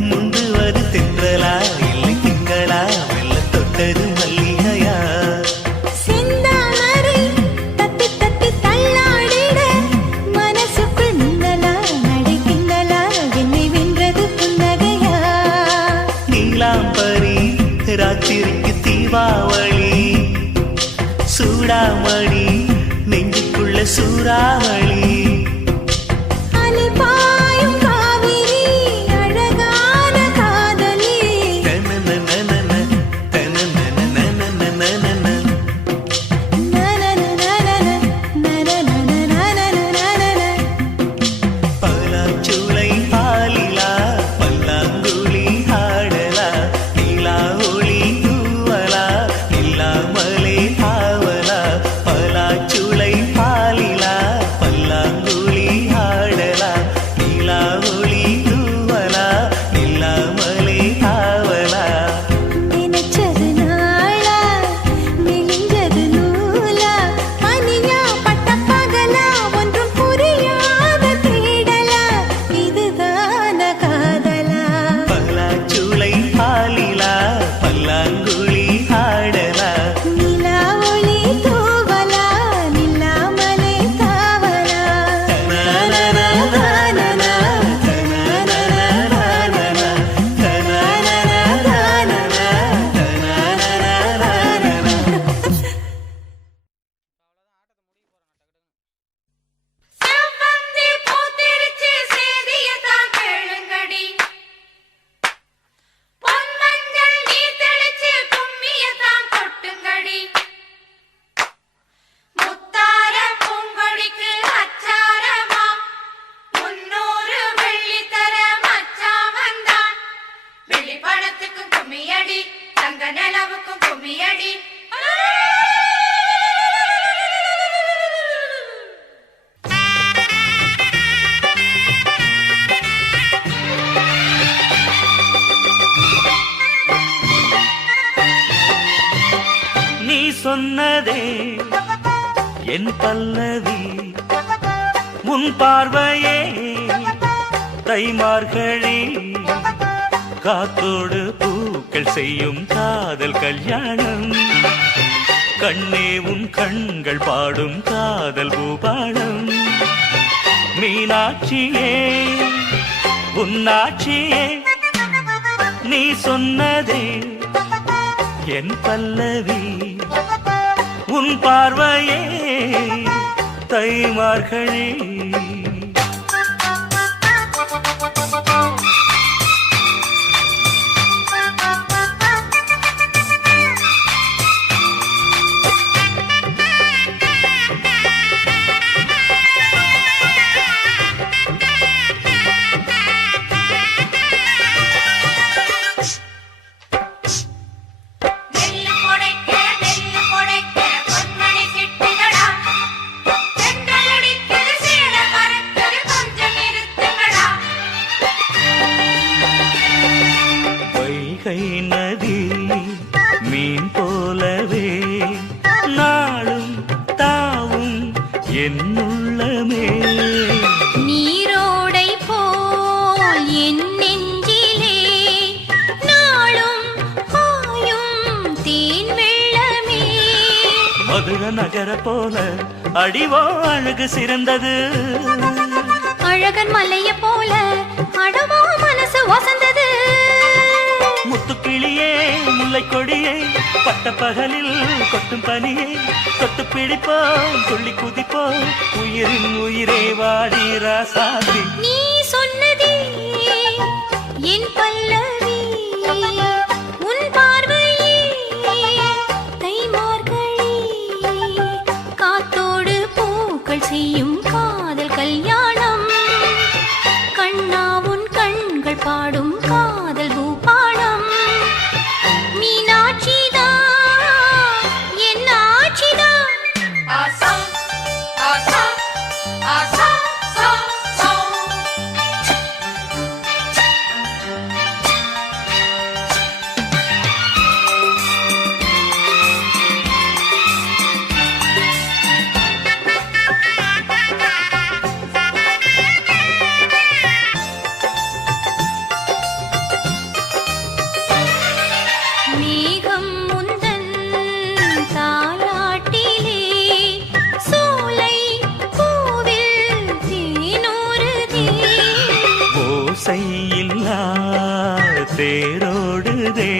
முந்துவது தென்றலா இல்லை திங்களா வெள்ள தொட்டது மல்லிகையா. செந்தாமரை தத்தி தத்தி தள்ளாடிட. மனசுக்குள் மின்னலா நடை பின்னலா என்னை வென்றது புன்னகையா. நீலாம்பரி ராத்திரிக்கு தீபாவளி. சூடாமணி நெஞ்சுக்குள்ள சூறாவளி. அலைபாயும் காவிரி அழகான காதலி. தனனனனன, தனனனனனனனனன. பலாச்சுளை பாலிலா பல்லாங்குழி ஆடலாம். நிலா ஒளி தூவலா நில்லாமலே ஆவலா. பலாச்சுளை பாலிலா பல்லாங்குழி ஆடலாம். நிலா ஒளி தூவலா நில்லாமலே ஆவலா. நினைச்சது நாளா மெலிஞ்சது நூலா. பனியா பட்ட பகலா ஒன்றும் புரியாத தேடலா. இதுதான காதலா. பலாச்சுளை பாலிலா பல்லாங்குழி ஆடலாம். நிலா ஒளி தூவலா நில்லாமலே தாவலா. தனனனனனனன, தனனனனனனன, தனனனனனனன, தனனனனனனன. செவ்வந்தி பூத்திருச்சு சேதியத்தான் கேளுங்கடி. பொன்மஞ்சள் நீர் தெளிச்சு கும்மியத்தான் கொட்டுங்கடி. முத்தார பூங்கொடிக்கு அச்சாரமா 300 வெள்ளி தர மச்சான் வந்தான். வெள்ளி பணத்துக்கும் கும்மியடி, தங்க நிலவுக்கும் கும்மியடி. நீ சொன்னதே என் பல்லவி. உன் பார்வையே தைமார்கழி காத்தோடு பூக்கள் செய்யும் காதல் கல்யாணம் கண்ணே உன் கண்கள் பாடும் காதல் பூபாலம் மீனாட்சியே உன்னாட்சியே நீ சொன்னதே என் பல்லவி உன் பார்வையே தைமார்களே நெல்லு கொடைக்க பொன்மணி சிட்டுகளா சென்றல் அடிக்குது சேல மரத்தது கொஞ்சம் நிறுத்துங்களா வைகை நதி மீன் போலவே நாளும் தாவும் என்னுள்ளமே நீரோடை போல் என் நெஞ்சிலே நாளும் பாயும் தேன் வெள்ளமே மதுர நகர போல அடிவோ அழகு சிறந்தது அழகன் மலைய போல அடவோ மனசு வசந்தது முத்துக்கிளியே முல்லை கொடியே பட்ட பகலில் கொட்டும் பனியே தொட்டு பிடிப்போம் துள்ளி குதிப்போம் உயிரின் உயிரே வாடி ராசாதி நீ சொன்னதே என் பல்லவி உன் பார்வையே தைமார்களே காத்தோடு பூக்கள் செய்யும் காதல் கல்யாணம் கண்ணா உன் கண்கள் பாடும் காதல் பூபாலம் மீனாட்சிதான் என் ஆட்சிதான் ஆசா ஆசா ஆசா சா சா மேகம் முந்தன் தாலாட்டிலே சோலை பூவில் தேனூறுதே ஓசையில்லா தேரோடுதே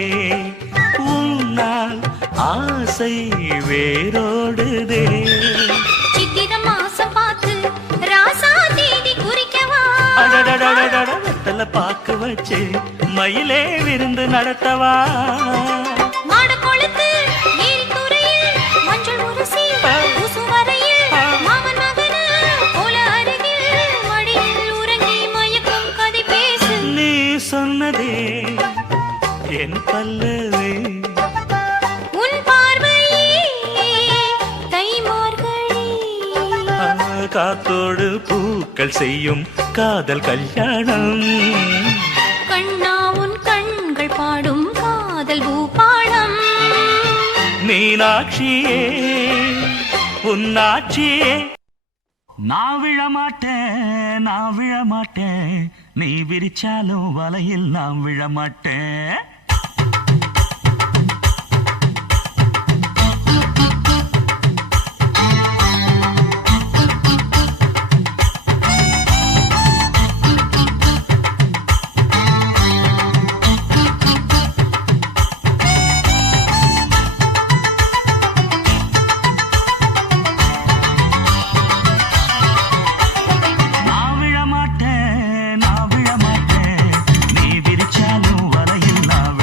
உன்னால் ஆசை வேரோடுதே சித்திர மாசம் பார்த்து ராசா தேதி குறிக்கவா அடடடடடட வெத்தல பாக்கு வச்சு மயிலே விருந்து நடத்தவா மாட கொளுத்து ஏரி துறையில் மஞ்சள் உரசி பூசும் வரையில் மாமன் மகனு போல அருகில் மடியில் உறங்கி மயக்கும் கதை பேசு நீ சொன்னதே என் பல்லவே உன் பார்வையே தைமார்களே காத்தோடு பூக்கள் செய்யும் காதல் கல்யாணம் கண்ணா உன் கண்கள் பாடும் காதல் பூபாலம் மீனாட்சியே உன்னாட்சியே நான் விழமாட்டேன் நீ விரிச்சாலும் வலையில் நான் விழமாட்டேன் நான் விழமாட்டேன் நீ விரிச்சாலும் வலையில் நான்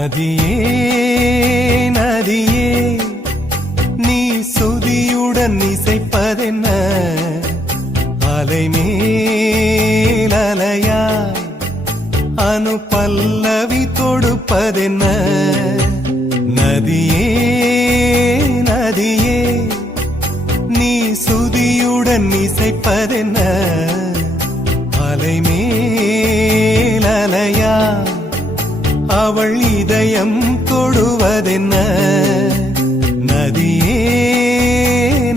நதியே நதியே நீ சுதியுடன் இசைப்பதென்ன அலைமேல் அலையாய் அனு பல்லவி தொடுப்பதென்ன நதியே நதியே நீ சுதியுடன் இசைப்பதென்ன அலைமேல் அலையாய் அவள் இதயம் தொடுவதென்ன நதியே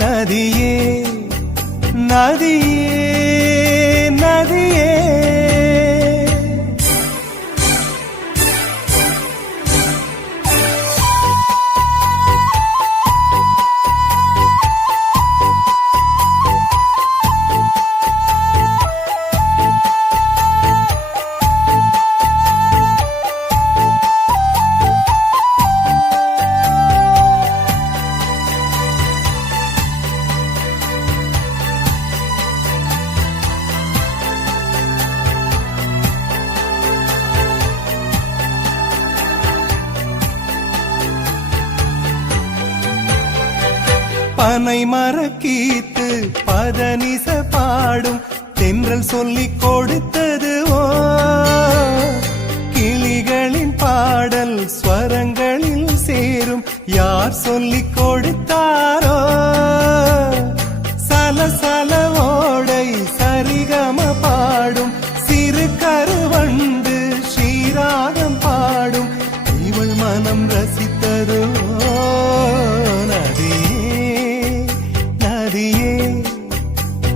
நதியே நதியே நதியே பனை மரக்கீத்து பதனிச பாடும் தென்றல் சொல்லிக் கொடுத்தது ஓ கிளிகளின் பாடல் ஸ்வரங்களில் சேரும் யார் சொல்லிக் கொடுத்தாரோ சலசல ஓடை சரிகம பாடும் சிறு கருவண்டு ஸ்ரீராகம் பாடும் இவள் மனம் ரசித்ததோ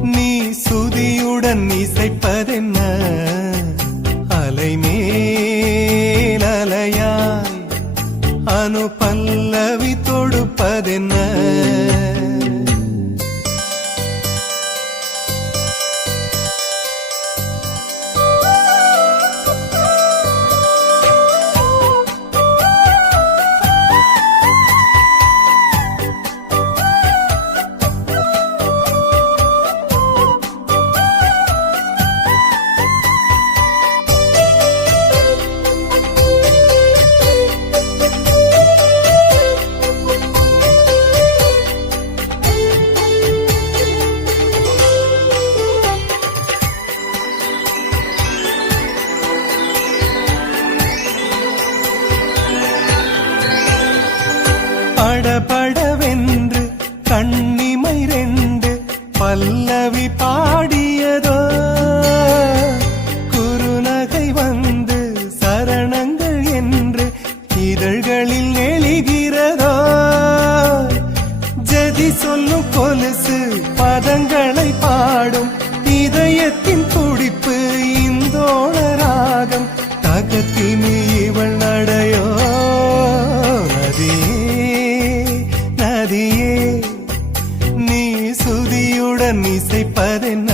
நீ சுதியுடன் இசைப்பதென்ன அலைமேல் அலையாய் அனு பல்லவி தொடுப்பதென்ன படபடவென்று கண்ணிமை ரெண்டு பல்லவி பாடியதோ குறுநகை வந்து சரணங்கள் என்று இதழ்களில் நெளிகிறதோ ஜதி சொல்லும் கொலுசு பதங்களை பாடும் இதயத்தின் துடிப்பு இந்தோள ராகம் தகத்தினி இவள் நடையோ நதியே நீ சுதியுடன் இசைப்பதென்ன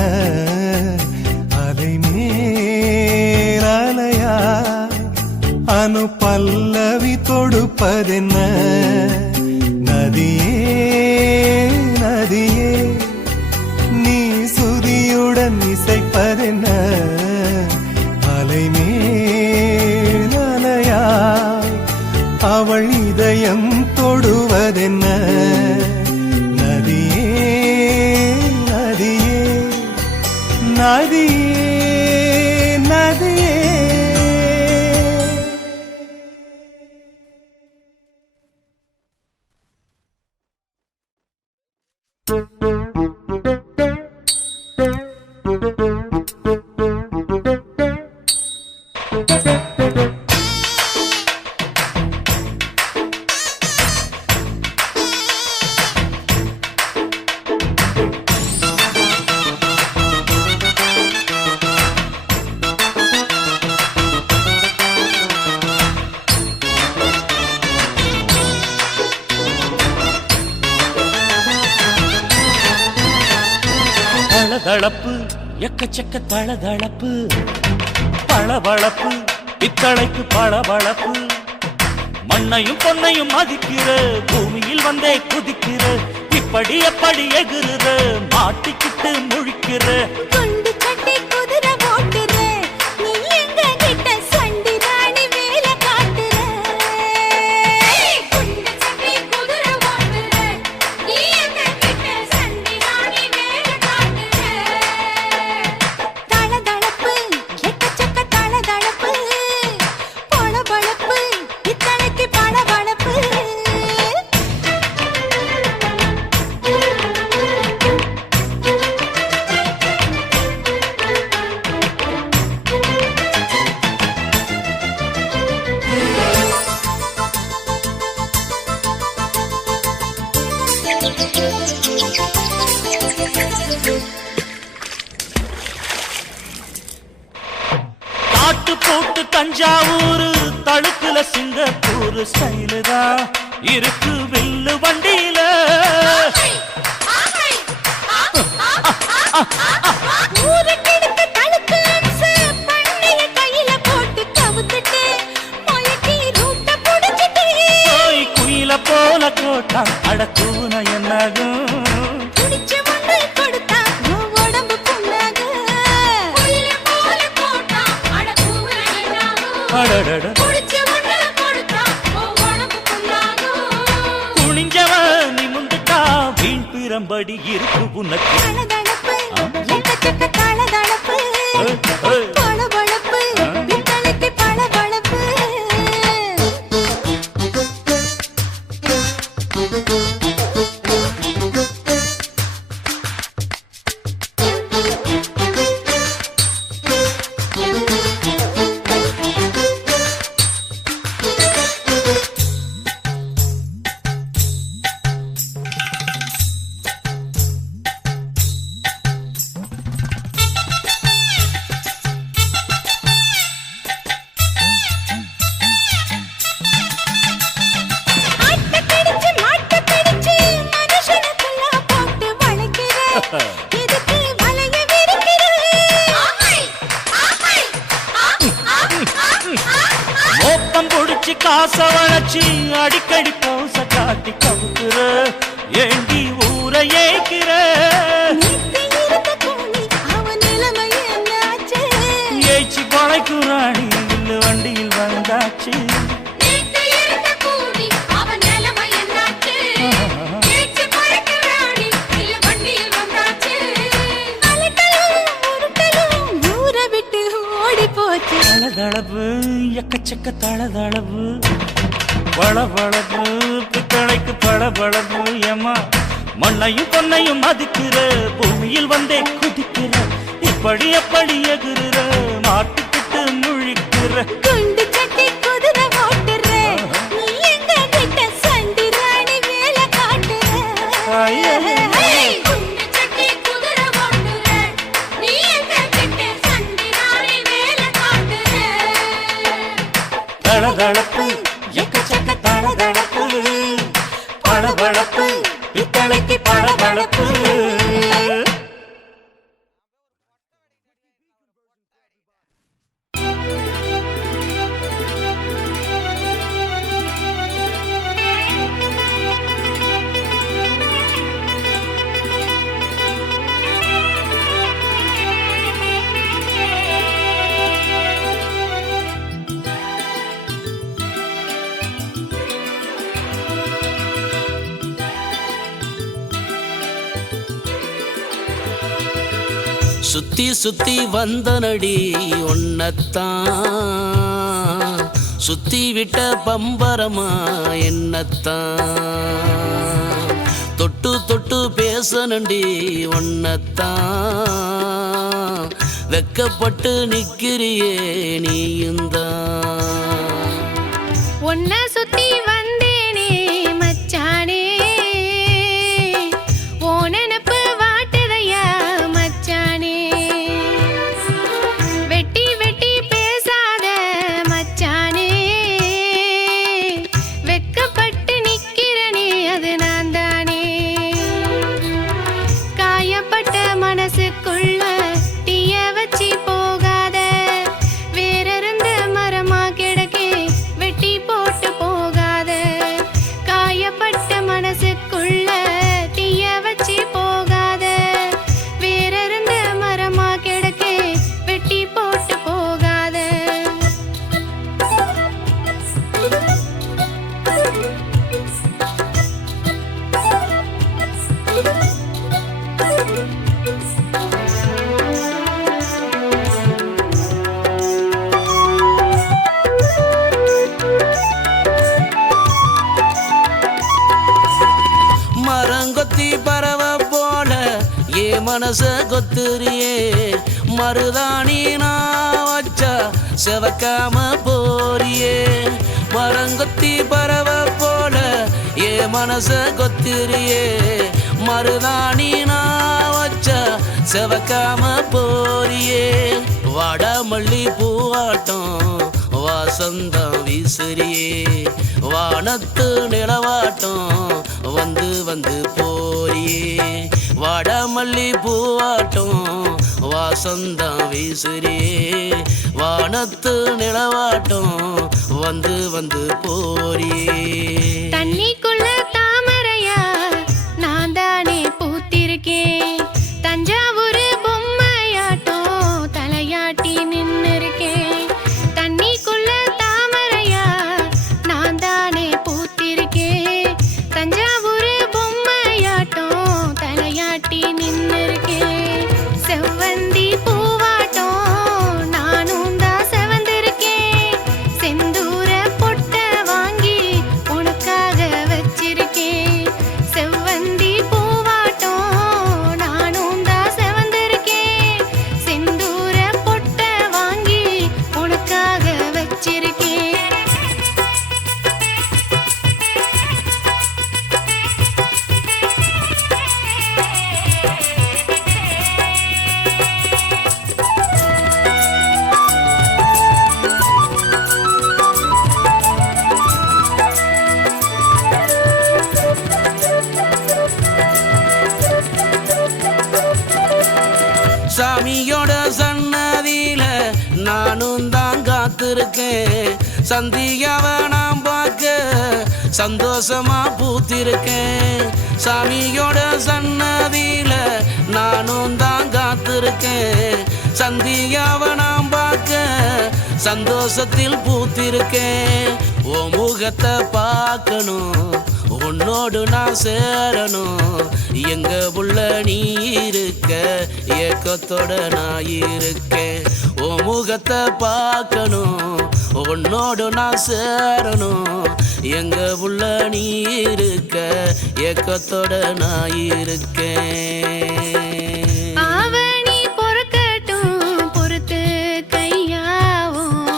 அலைமேல் அலையாய் அனு பல்லவி தொடுப்பதென்ன நதியே நதியே நீ சுதியுடன் இசைப்பதென்ன அலைமேல் அலையாய் அவள் இதயம் தொடுவதென்ன நதியே நதியே நதியே நதியே தளதளப்பு எக்கச்சக்க தளதளப்பு பளபளப்பு பித்தளைக்கு பளபளப்பு மண்ணையும் பொன்னையும் மதிக்கிற பூமியில் வந்தே குதிக்கிற இப்படி எப்படி எகுறுற மாட்டிக்கிட்டு முழிக்கிற குண்டு சட்டை குதிரை ஓட்டுற நீ எங்க கிட்ட சண்டி ராணி வேலை காட்டுற தாட்டு போட்டு தஞ்சாவூர் தழுக்குல சிங்கப்பூர் ஸ்டைலு தான் இருக்கு வில்லு வண்டியில. ஊருக்கெடுத்து தழுக்கு அம்சு, பண்ணைய கையில போட்டு கவுத்துட்டு, மயக்கி ரூட்ட புடிச்சிட்டு. ஓய் குயில போல கோட்டா அடக்கூன என்னாகும். குடிச்ச ஒண்ணு கொடுத்தா உன் உடம்பு புண்ணாகும். குயில போல போட்டா அட பூவே என்னாகும். அடடட குடிச்ச ஒண்ணு கொடுத்தா உன் உடம்பு புண்ணாகும். குனிஞ்சவன் நிமிந்துட்டா வீண் பிரம்படி இருக்கு உனக்கு. தளதளப்பு, எக்கச்சக்க தளதளப்பு. ஏய், ஏய். பளபளப்பு, பித்தளைக்கு பளபளப்பு. ஆட்ட பிடிச்சு, மாட்ட பிடிச்சு, மனுஷனுக்குள்ள போட்டு வளைக்கிற. எதுக்கு வலைய விரிக்கிற? மோப்பம் புடிச்சு காச வளைச்சு அடிக்கடி போச காட்டி கவுக்குற. ஏண்டி ஊரை ஏக்கிற? நேத்து இருந்த கூலி, அவன் நிலைமை என்னாச்சு? ஏச்சி கொலைக்கும் ராணி வில்லு வண்டியில் வந்தாச்சு. நேத்து இருந்த கூலி அவன் நிலைமை என்னாச்சு? ஏச்சு பறக்கிறாடி இல்ல வண்டியில் வந்தாச்சு. அலட்டலும், உருட்டலும், ஊரை விட்டு ஓடி போச்சு. தளதளவு எக்கச்சக்க தளதளவு. பளபளப்பு பித்தளைக்கு பளபளப்பு. ஏமா மண்ணையும் பொன்னையும் மதிக்கிற, பூமியில் வந்தே குதிக்கிற. இப்படி எப்படி எகுற, மாட்டுக்கிட்டு முழிக்கிற. குண்டு சட்டி குதிரை ஓட்டுற, நீ எங்க கிட்ட சண்டி ராணி வேலை காட்டுற. ஐயே. குண்டு சட்டி குதிரை ஓட்டுற, நீ எங்க கிட்ட சண்டிராணி வேலை காட்டுற. தளதளப்பு எக்கச்சக்க தளதளப்பு. பளபளப்பு பித்தளைக்கு பளபளப்பு. சுத்தி சுத்தி வந்த நடி ஒன்னத்தான், சுத்தி விட்ட பம்பரமா என்னத்தான். தொட்டு தொட்டு பேசனண்டி ஒன்னத்தான், வெக்கப்பட்டு நிக்கிறியே நீயுந்தான். உன்னை சுத்தி வந்தேனே மச்சானே, ஓ நினப்பு வாட்டுதையா மச்சானே. வெட்டி வெட்டி பேசாத மச்சானே, வெக்கப்பட்டு நிக்கிறனே அது நான் தானே. காயப்பட்ட மனசுக்குள்ள தீய வச்சி போகாத, வேறிருந்த மரமா கிடக்கே வெட்டி போட்டு போகாத. காயப்பட்ட மனசுக்குள்ள தீய வச்சி போகாத, வேறிருந்த மரமா கிடக்கே வெட்டி போட்டு போகாத. மரங்கொத்தி பறவை போல ஏ மனச கொத்துறியே, மருதாணி நான் வச்சா செவக்காம போறியே. மரங்கொத்தி பறவை போல ஏ மனச கொத்துறியே, மருதாணி நான் வச்சா செவக்காம போறியே வாடாமல்லி பூவாட்டம் வாசந்தம் வீசுறியே வானத்து நிலவாட்டம் வந்து வந்து போறியே வாடாமல்லி பூவாட்டம் வாசந்தம் வீசுறியே வானத்து நிலவாட்டம் வந்து வந்து போறியே தண்ணிக்குள்ள தாமரையா நான் தானே பூத்திருக்கேன் தஞ்சாவூர் பொம்மையாட்டம் தலையாட்டி நின்னுருக்கேன் தண்ணிக்குள்ள தாமரையா நான் தானே பூத்திருக்கேன் தஞ்சாவூர் பொம்மையாட்டம் தலையாட்டி நின்னுருக்கேன் செவ்வந்தி பூவாட்டம் நானும் தான் செவந்திருக்கேன் செந்தூர பொட்ட வாங்கி உனக்காக வச்சிருக்கேன் செவ்வந்தி பூவாட்டம் நானும் தான் செவந்திருக்கேன் செந்தூர பொட்ட வாங்கி உனக்காக வச்சிருக்கேன் சாமியோட சன்னதியில நானும் தான் காத்திருக்கேன் சந்தியாவை நான் பார்க்க சந்தோஷமா பூத்திருக்கேன் சாமியோட சன்னதியில நானும் தான் காத்திருக்கேன் சந்தியாவை நான் பார்க்க சந்தோஷத்தில் பூத்திருக்கேன் ஓ முகத்தை பார்க்கணும் உன்னோடு நான் சேரணும் எங்க புள்ள நீ இருக்க ஏக்கத்தோட நான் இருக்கேன் ஓ முகத்தை பார்க்கணும் உன்னோடு நான் சேரணும் எங்க புள்ள நீ இருக்க ஏக்கத்தோட நான் இருக்கேன் ஆவணி பொறுக்கட்டும் பொறுத்து கையாவும்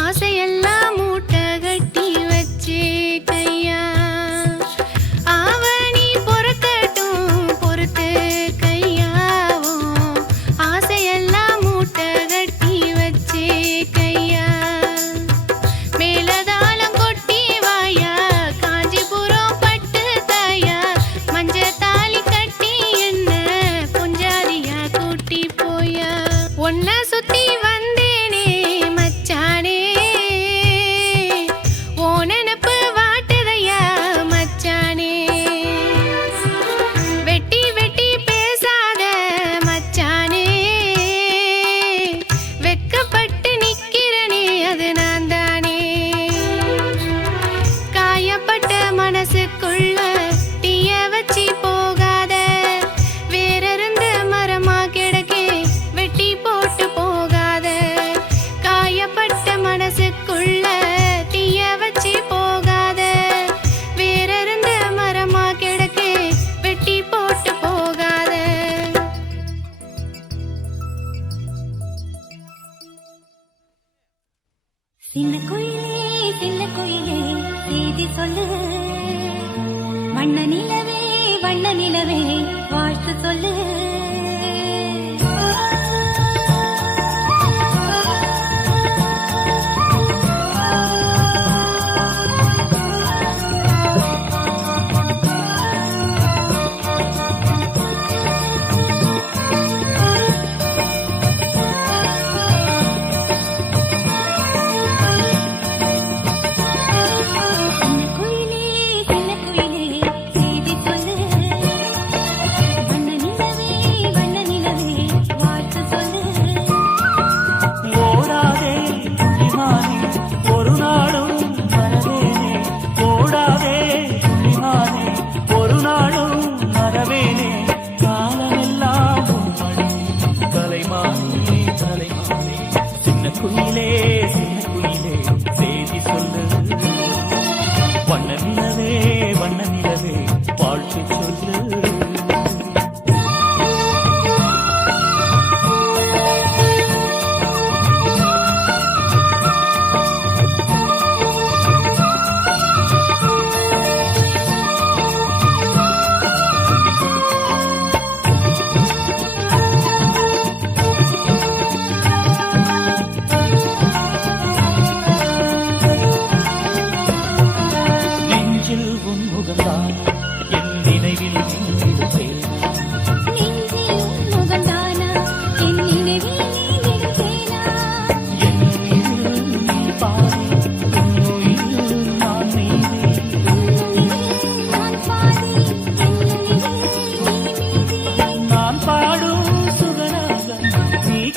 ஆசையெல்லாம் மூட்டை கட்டி வச்சு கையா ஆவணி பொறுக்கட்டும் பொறுத்து கையாவும் ஆசையெல்லாம் மூட்டை கட்டி வச்சு கையா மேலதாளம் கொட்டி வாயா காஞ்சிபுரம் பட்டு தாயா மஞ்ச தாலி கட்டி என்ன பொஞ்சாதியா கூட்டி போயா ஒன்ன சுத்தி வந்தேனே மச்சானே ஓ நினப்பு வாட்டுதையா மச்சானே வெட்டி வெட்டி பேசாத மச்சானே வெக்கப்பட்டு நிக்கிறனே அது நான் தானே காயப்பட்ட மனசுக்குள்ள தீய வச்சு போகாத வேறிருந்த மரமா கிடக்கே வெட்டி போட்டு போகாத காயப்பட்ட மனசுக்குள்ள தீய வச்சு போகாத வேறிருந்த மரமா கிடக்கே வெட்டி போட்டு போகாத சின்ன குயிலே செய்தி சொல்லு வண்ண நிலவே வாழ்த்து சொல்லு சின்ன குயிலே செய்தி சொல்லு வண்ண நிலவே வாழ்த்து சொல்லு ஓடாதே புள்ளிமானே ஒரு நாளும் மறவேனே ஓடாதே புள்ளிமானே ஒரு நாளும் மறவேனே காலமெல்லாம் உன் மடி தலைமானே சின்ன குயிலே செய்தி சொல்லு வண்ண நிலவே வாழ்த்து சொல்லு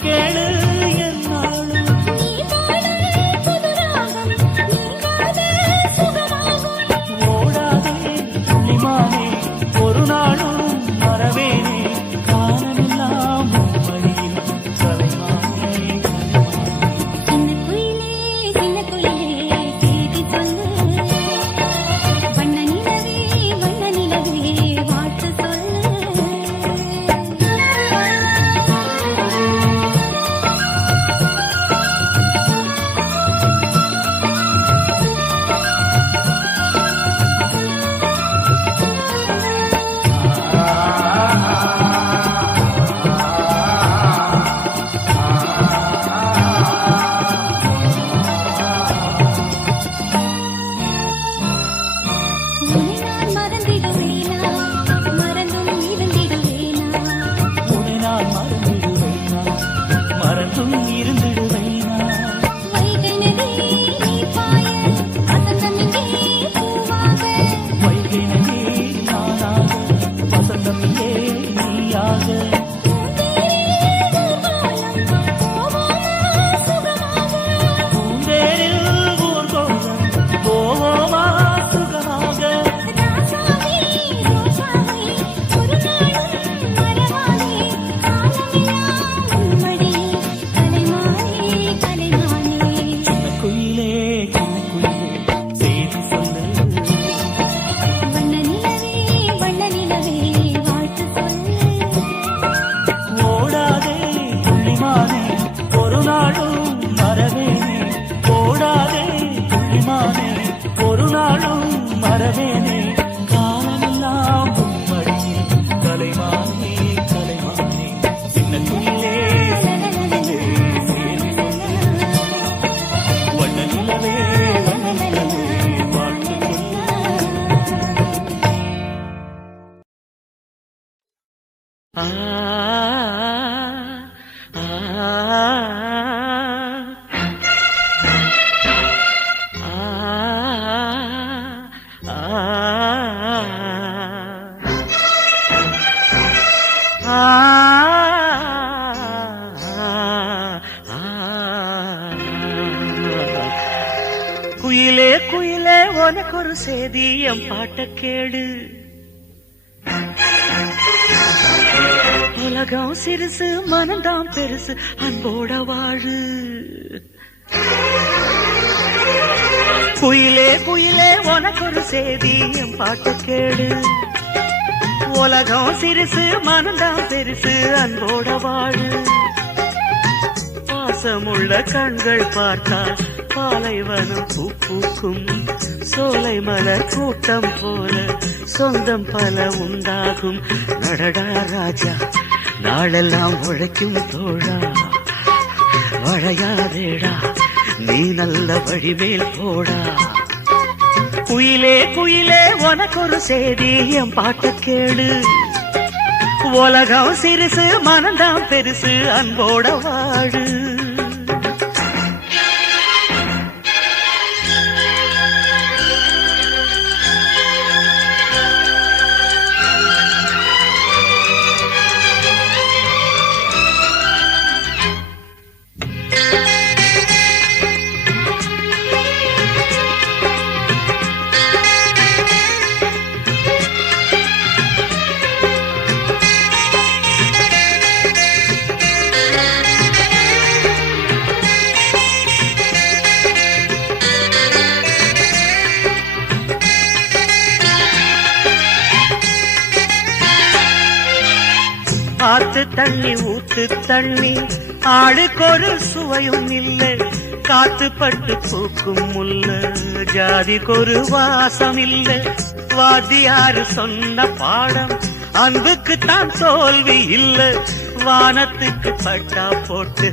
கேளு என்னாலும் நீ பாடு புது ராகம் நீங்காதே சுகமாகும் ஓடாதே துள்ளிமானே ஒரு நாளும் மறவேனே காலமெல்லாம் உன் வழியில் கலைமானே சின்ன குயிலே செய்தி சொல்லு வண்ண நிலவே வாழ்த்து சொல்லு உன்னை நான் மறந்திடுவேனா மறந்தும் இருந்திடுவேனா உன்னை நான் மறந்துடுவேனா மறந்தும் இருந்துடுவேனா வைகை நதி நீ பாய வசந்தம் இங்கே பூவாக வைகை நதி நானாக வசந்தம் இங்கே நீயாக பூந்தேரில் ஊர்கோலம் போவோமா சுகமாக சின்ன குயிலே செய்தி சொல்லு ஓடாதே துள்ளிமானே ஒரு நாளும் மறவேனே ஓடாதே துள்ளிமானே ஒரு நாளும் மறவேனே காலமெல்லாம் உன் வழியில் கலைமானே கலைமானே சின்ன குயிலே செய்தி சொல்லு வண்ண நிலவே வாழ்த்து சொல்லு ஆ குயிலே குயிலே உனக்கு ஒரு செய்தி என் பாட்ட கேடு உலகம் சிறுசு மனம்தான் பெருசு அன்போட வாழு குயிலே குயிலே உனக்கு ஒரு செய்தி என் பாட்ட கேடு உலகம் சிறுசு மனம்தான் பெருசு அன்போட வாழு பாசமுள்ள கண்கள் பார்த்தால் பாலைவனம் பூ பூக்கும் சோலை மலர் கூட்டம் போல சொந்தம் பல உண்டாகும் நடடா ராஜா நாளெல்லாம் உழைக்கும் தோழா வளையாதேடா நீ நல்ல வழிமேல் போடா குயிலே குயிலே உனக்கு ஒரு செய்தி என் பாட்ட கேளு உலகம் சிறுசு மனம்தான் பெருசு அன்போட வாழு ஆத்து தண்ணி ஊத்து தண்ணி ஆளுக்கொரு சுவையும் இல்ல காத்து பட்டு பூக்கும் முல்ல ஜாதிக்கொரு வாசம் இல்ல வாத்தியாரு சொன்ன பாடம் அன்புக்கு தான் தோல்வி இல்ல வானத்துக்கு பட்டா போட்டு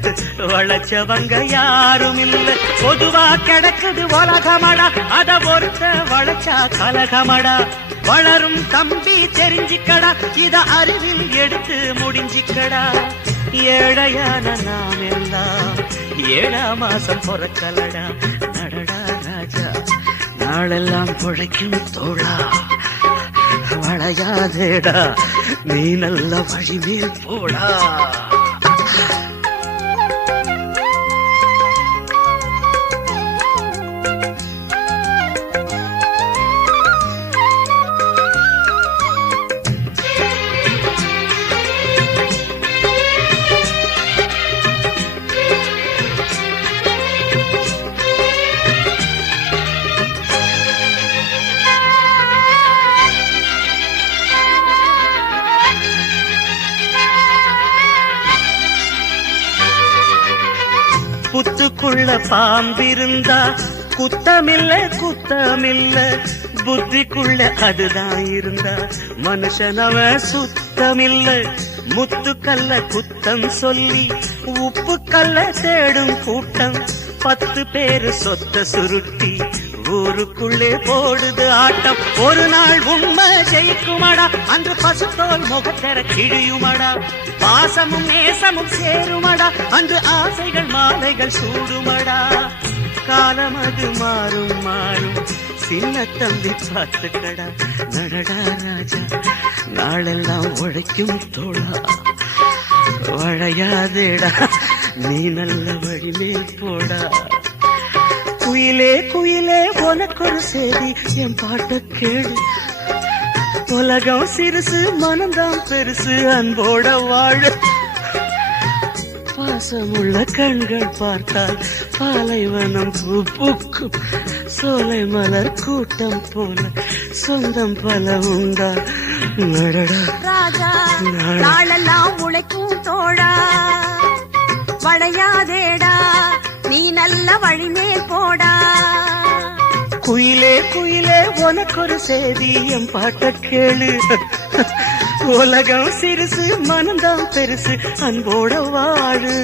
வளைச்சவங்க யாரும் இல்ல பொதுவா கிடக்குது உலகமடா அத ஒருத்த வளைச்சா கலகமடா வளரும் தம்பி தெரிஞ்சிக்கடா இத அறிவில் எடுத்து முடிஞ்சிக்கடா ஏழையான நாம் எல்லாம் 7ஆம் மாசம் பொறக்கலடா நடடா ராஜா நாளெல்லாம் பொழைக்கும் தோழா வளையாதேடா நீ நல்ல வழிமேல் போடா புத்துக்குள்ள பாம்பிருந்தா குத்தமில்ல குத்தமில்ல, புத்திக்குள்ள அதுதான் இருந்தா மனுஷனவ சுத்தமில்ல. முத்துக்கல்ல குத்தம் சொல்லி உப்பு கல்ல தேடும் கூட்டம், 10 பேரு சொத்த சுருட்டி ஊருக்குள்ளே போடுது ஆட்டம். ஒரு நாள் உண்மை ஜெயிக்குமடா, அன்று பசுத்தோல் முகத்தர கிழியுமடா. பாசமும் நேசமும் சேருமடா, அன்று ஆசைகள் மாலைகள் சூடுமடா. காலம் அது மாறும் மாறும், சின்ன தம்பி பார்த்துக்கடா. நடடா ராஜா, நாளெல்லாம் உழைக்கும் தோழா, வளையாதேடா நீ நல்ல வழிமேல் போடா. குயிலே குயிலே உனக்கொரு செய்தி, என் பாட்ட கேளு. உலகம் சிறுசு மனம்தான் பெருசு, அன்போட வாழ. பாசமுள்ள கண்கள் பார்த்தால் பாலைவனம் பூ பூக்கும், சோலை மலர் கூட்டம் போல சொந்தம் பல உண்டா. நடடா ராஜா, நாளெல்லாம் உழைக்கும் தோழா, வளையாதேடா நீ நல்ல வழிமேல் போடா. குயிலே குயிலே உனக்கொரு செய்தி, என் பாட்ட கேளு. உலகம் சிறுசு மனம்தான் பெருசு, அன்போட வாழு.